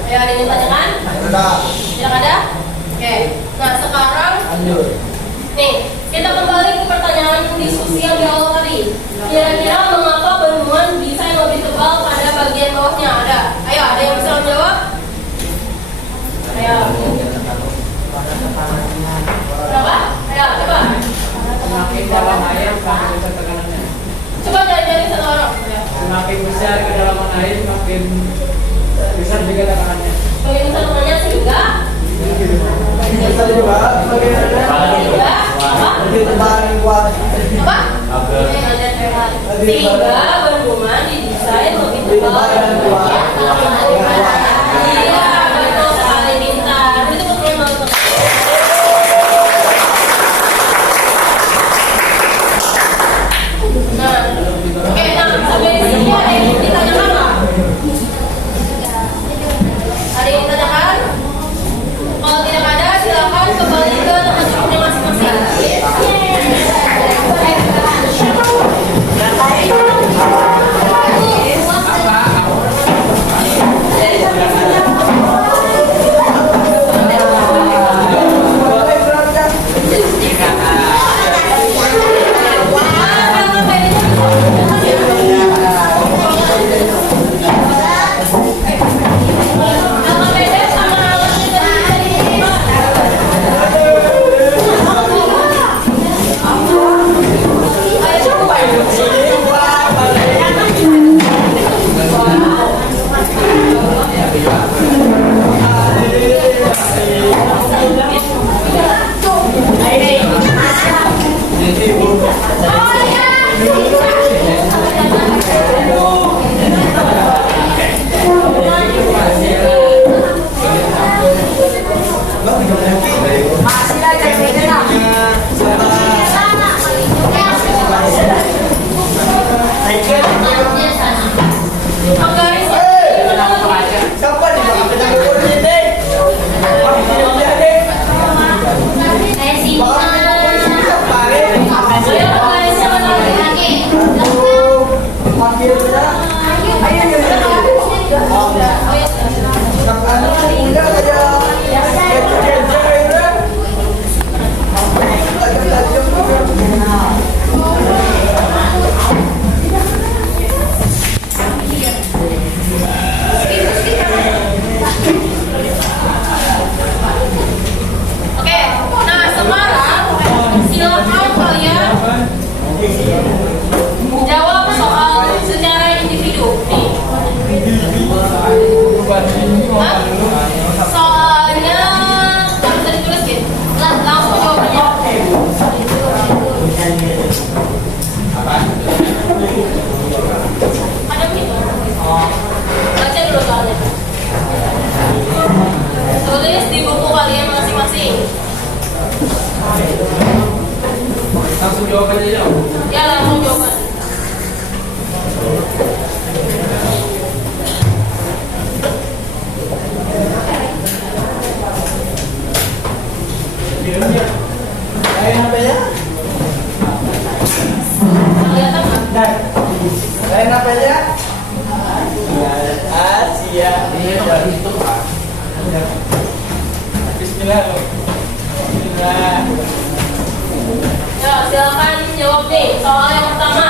Ya, ada yang ditanyakan? Tidak ada? Oke. Nah sekarang nih kita kembali ke pertanyaan diskusi yang di awal tadi. Kira-kira mengapa bendungan bisa yang lebih tebal pada bagian bawahnya? Ada? Ayo, ada yang bisa menjawab? Ayo. Berapa? Ayo, coba. Semakin dalam air, semakin besar tekanannya. Coba cari satu orang. Semakin besar kedalaman air, semakin besar juga tekanannya. Semakin besar tekanannya sehingga Sehingga bendungan didesain lebih tebal dan kuat. Iya, betul sekali Bintang. Itu betul banget. Nah, oke, nah sampai di sini ada yang ditanyakan nggak? Ada yang ditanyakan? Kalau tidak ada, silakan kembali ke tempat duduknya masing-masing. Langsung jawabannya ya. Ya, langsung jawaban. Lain apa ya? Kelihatan nggak? Lain apa ya? Asia. Iya, dari itu Pak. Bismillah. Bismillah. Ya, silakan jawab nih. Soal yang pertama,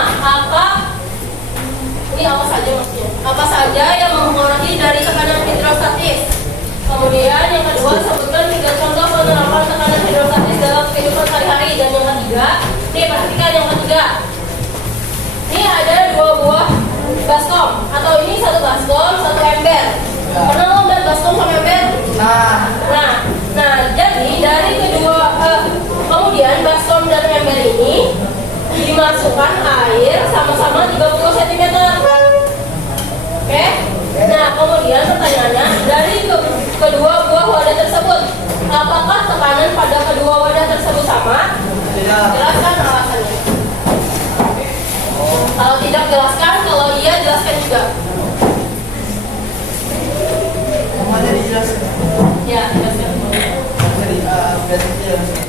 ini apa saja maksudnya? Apa saja yang mempengaruhi dari tekanan hidrostatis? Kemudian yang kedua, sebutkan 3 contoh penerapan tekanan hidrostatis dalam kehidupan sehari-hari. Dan yang ketiga, perhatikan yang ketiga. Ini ada 2 buah baskom, atau ini 1 baskom, 1 ember. Pernah lo lihat baskom sama ember? Nah, jadi dari kedua kemudian baskom dan ember ini dimasukkan air sama-sama 30 cm. Oke? Nah, kemudian pertanyaannya, dari kedua buah wadah tersebut, apakah tekanan pada kedua wadah tersebut sama? Jelaskan alasannya. Kalau tidak, jelaskan. Kalau iya, jelaskan juga. Semuanya dijelaskan. Ya, jelaskan. Jadi berarti jelaskan.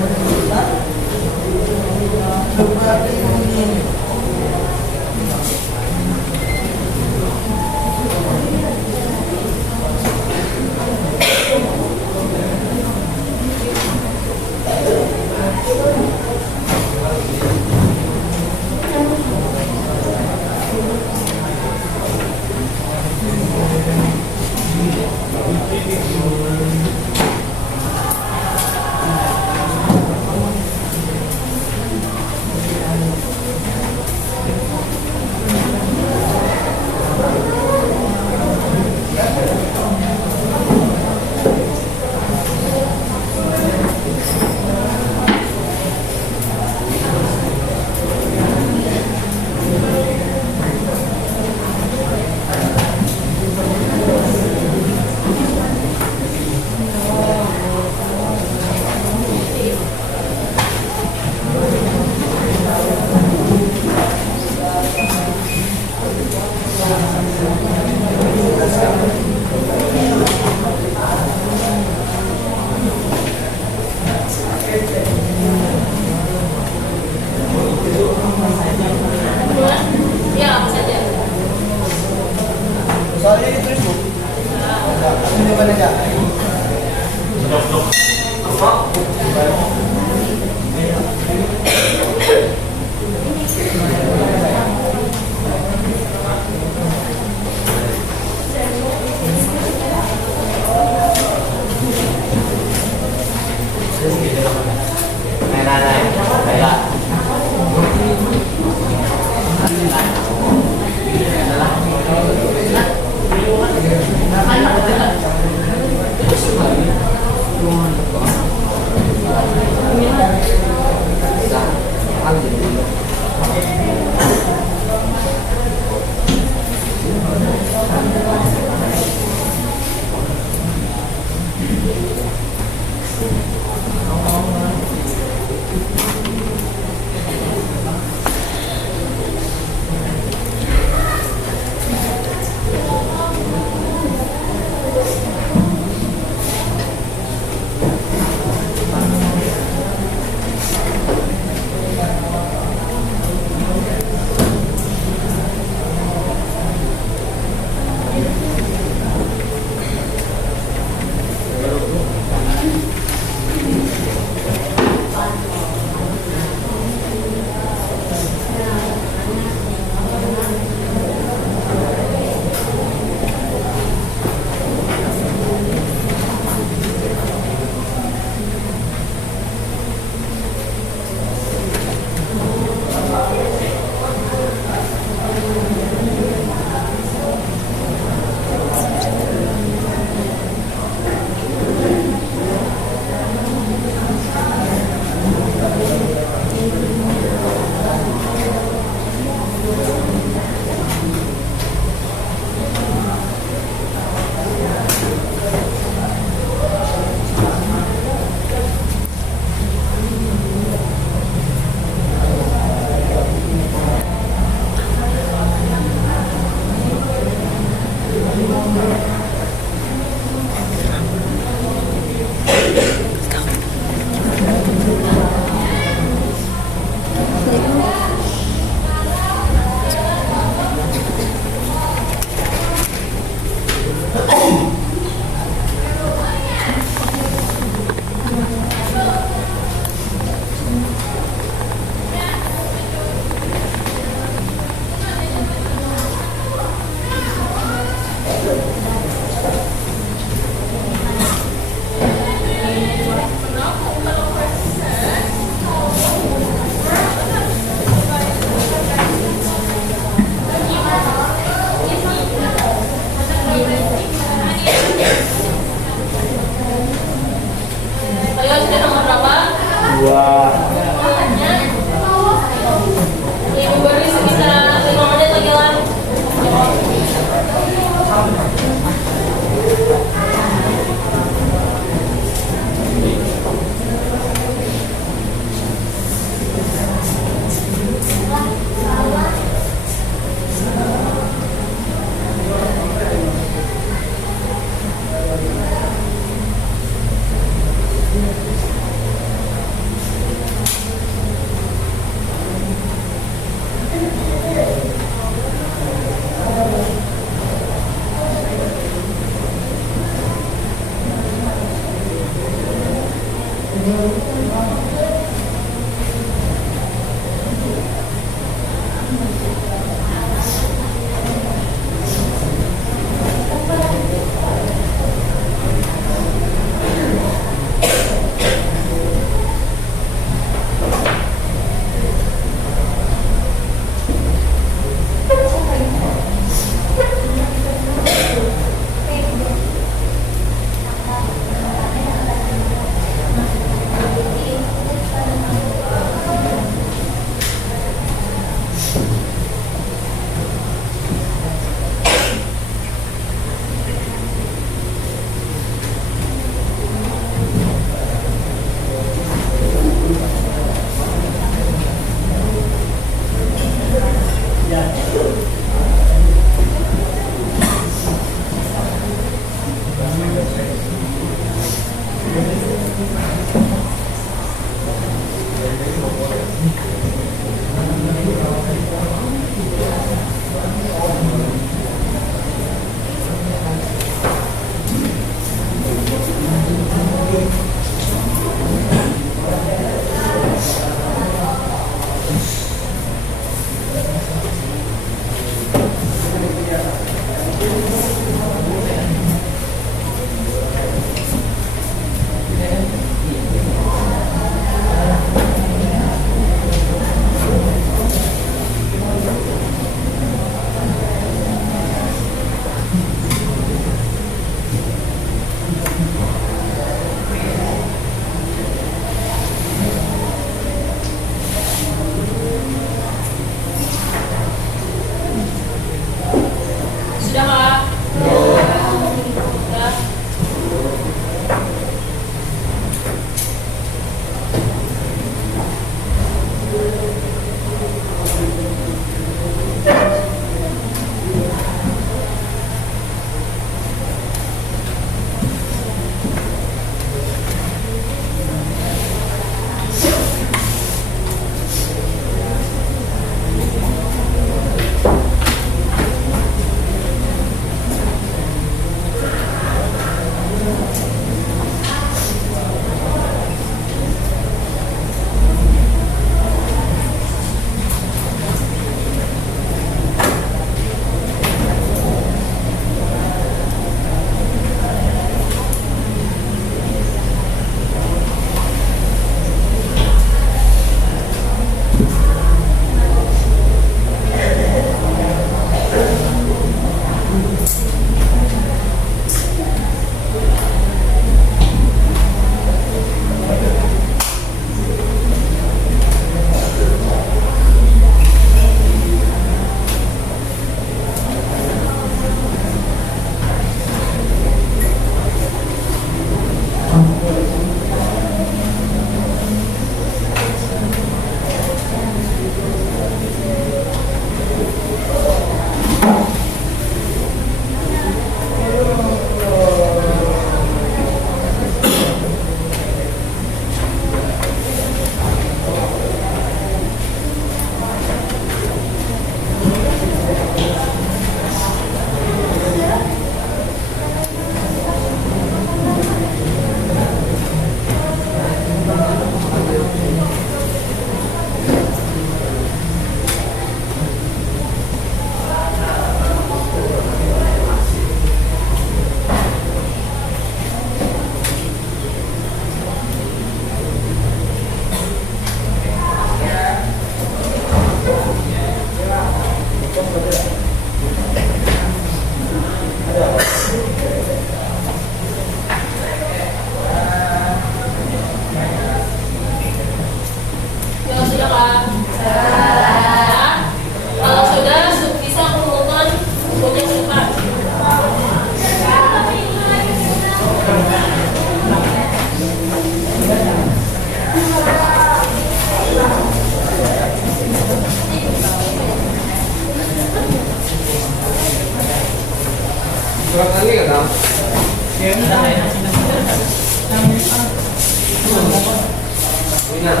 Ingat.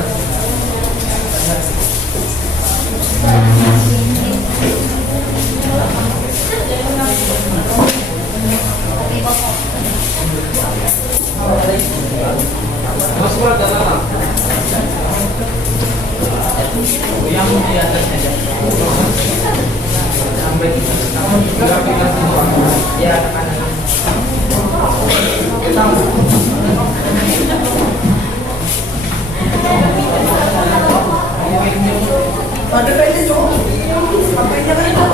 Mas Prat dan Anak. Yang di atas aja. Sampai enggak pindah semua. Ya, kanan. Ada kayaknya cowok. Apanya kan itu?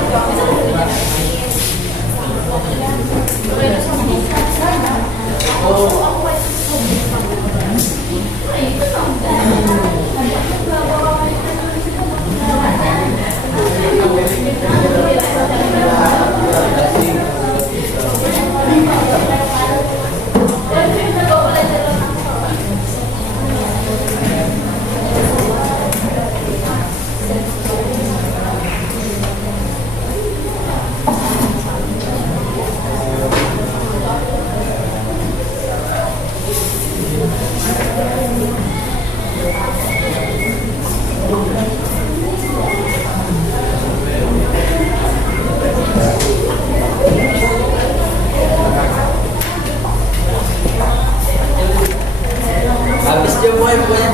Habis dia mulai pokoknya.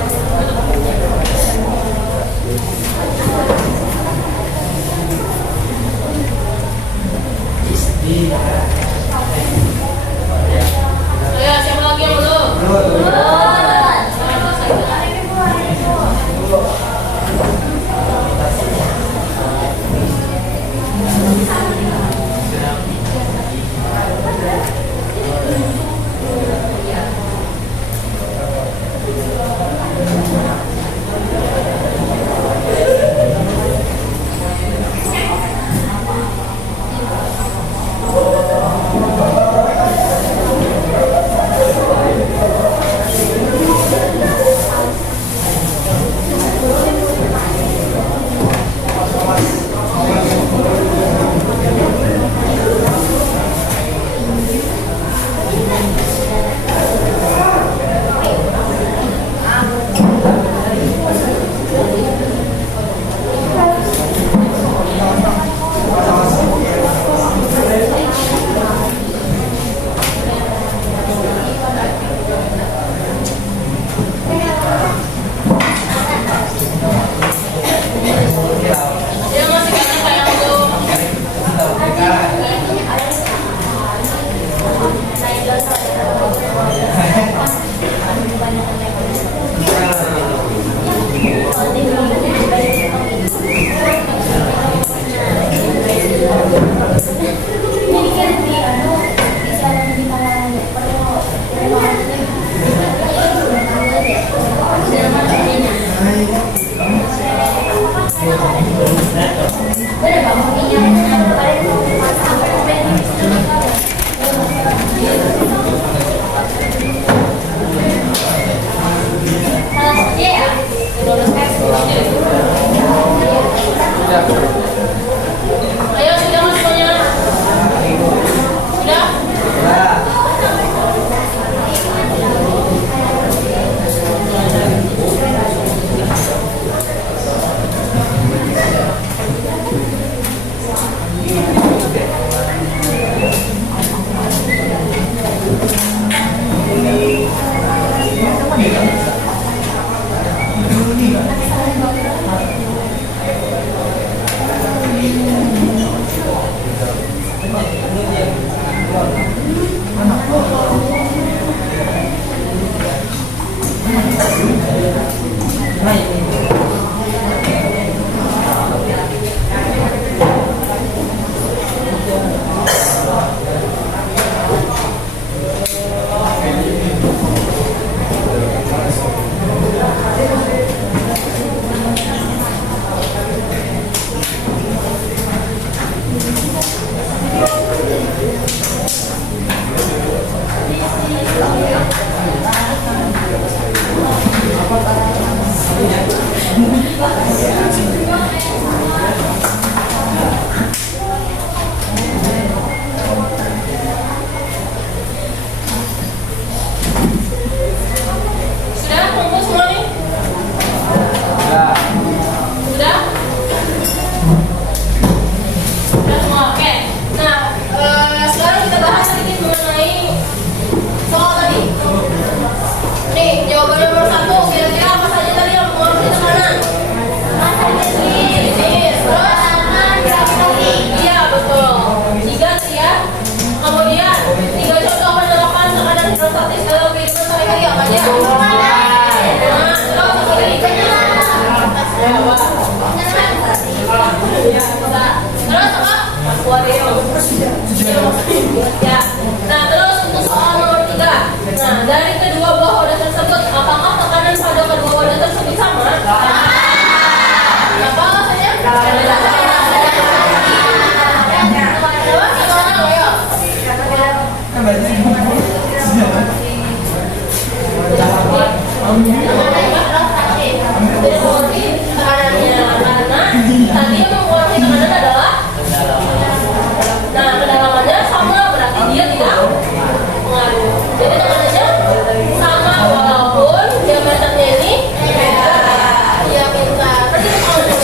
Ayo, siapa lagi yang belum? Dia masih kata sayang belum? Ayo, sudah mas semuanya? Sudah? Sudah kumpul semua nih? Ya. Nah, terus untuk soal nomor 3. Nah, dari kedua buah wadah tersebut, apakah tekanan pada kedua wadah tersebut sama? Apa alasannya? Tekanannya karena tadi yang mengurangi tekanan adalah kedalamannya sama, berarti dia tidak mengaruh. Jadi tekanannya sama walaupun diameternya ini beda. Iya, pintar. Berarti itu kalau dulu.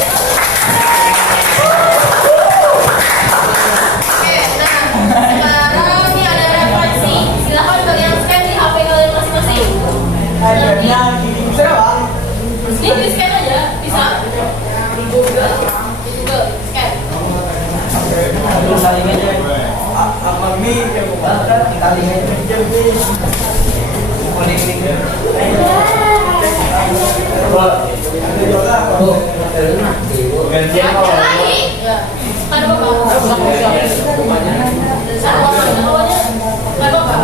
Oke, nah sekarang ini ada referensi. Silahkan kalian scan di HP kalian masing-masing. Ini di scan aja, bisa. Di Google, scan. Gantian kalau Ya. Ada bapak. Ada bapak.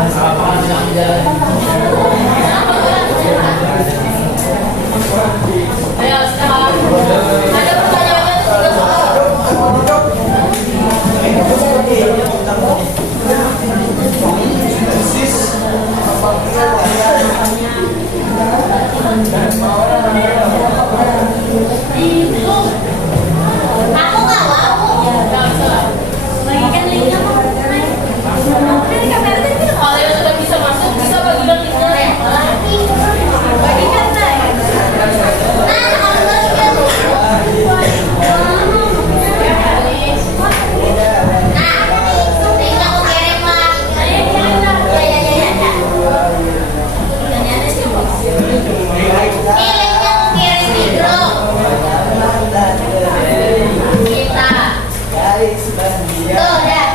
Ayo, sekarang ada pertanyaan tiga soal. Aku nggak mau. Nggak usah. Bagikan linknya mau. Kalau yang sudah bisa masuk, bisa bagikan linknya. Bagikan deh. Nah, kalau bagikan. Link aku kirim lah. Linknya aku kirim di grup kita. Tuh, udah.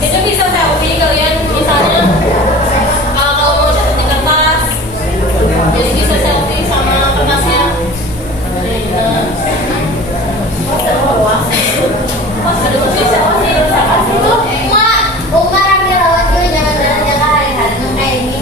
Itu bisa selfie kalian misalnya kalau mau catat di kertas, jadi bisa selfie sama kertasnya. Ada bukti siapa sih itu? Mak, Umar ambil lawan gue jangan-jangan jaga hari-hari tuh kayak ini.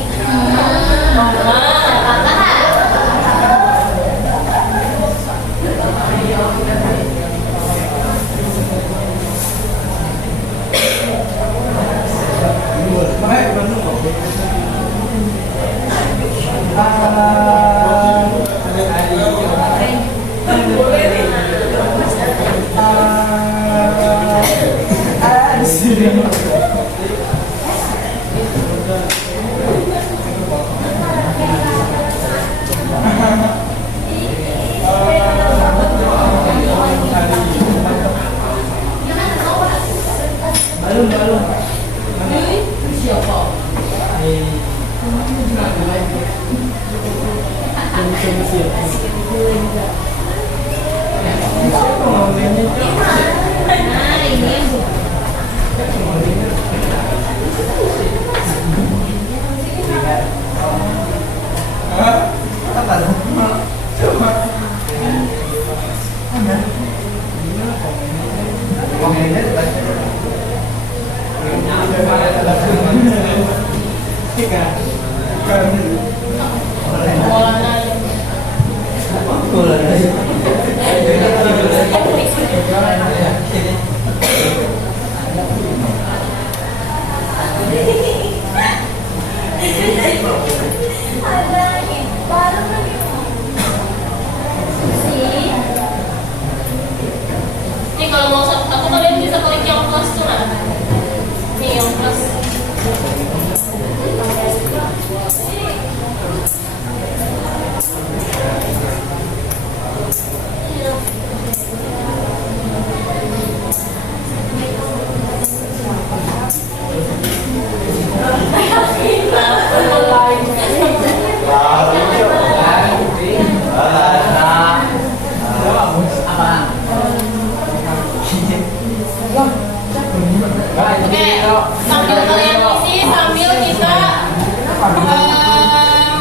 kalian isi sambil kita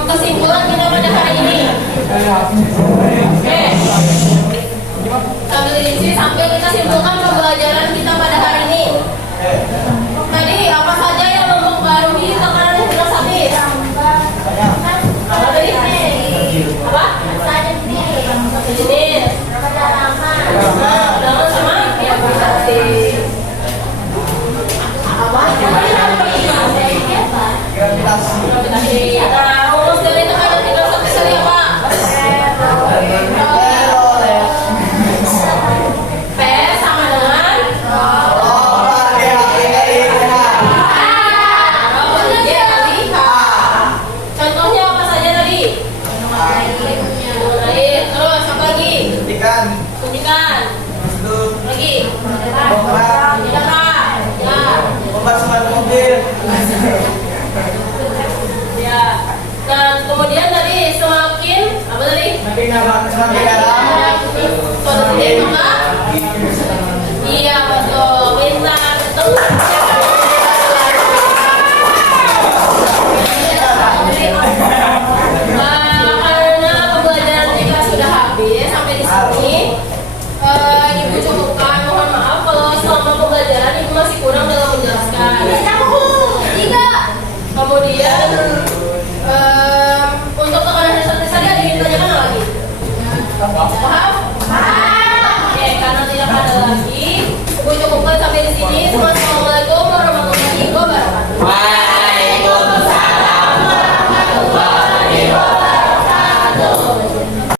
kesimpulan kita pada hari ini. Oke. Sambil isi sambil kita simpulkan pembelajaran kita pada hari ini. Tadi apa saja yang mempengaruhi tekanan hidrostatis? Apa tadi? Apa? Jenis. Dalam sama gravitasi. Apa? Gravitasi. Nah, rumus dari tekanan hidrostatis tadi apa? P sama dengan contohnya apa saja tadi? Air. Terus apa lagi? Suntikan. Lagi. Ya. Dan kemudian tadi semakin apa tadi? Semakin dalam. Semakin maka? Iya betul. Bintang betul. Karena pembelajaran kita sudah habis sampai di sini, Ibu cukupkan. Mohon maaf kalau selama pembelajaran Ibu masih kurang dalam menjelaskan. Kemudian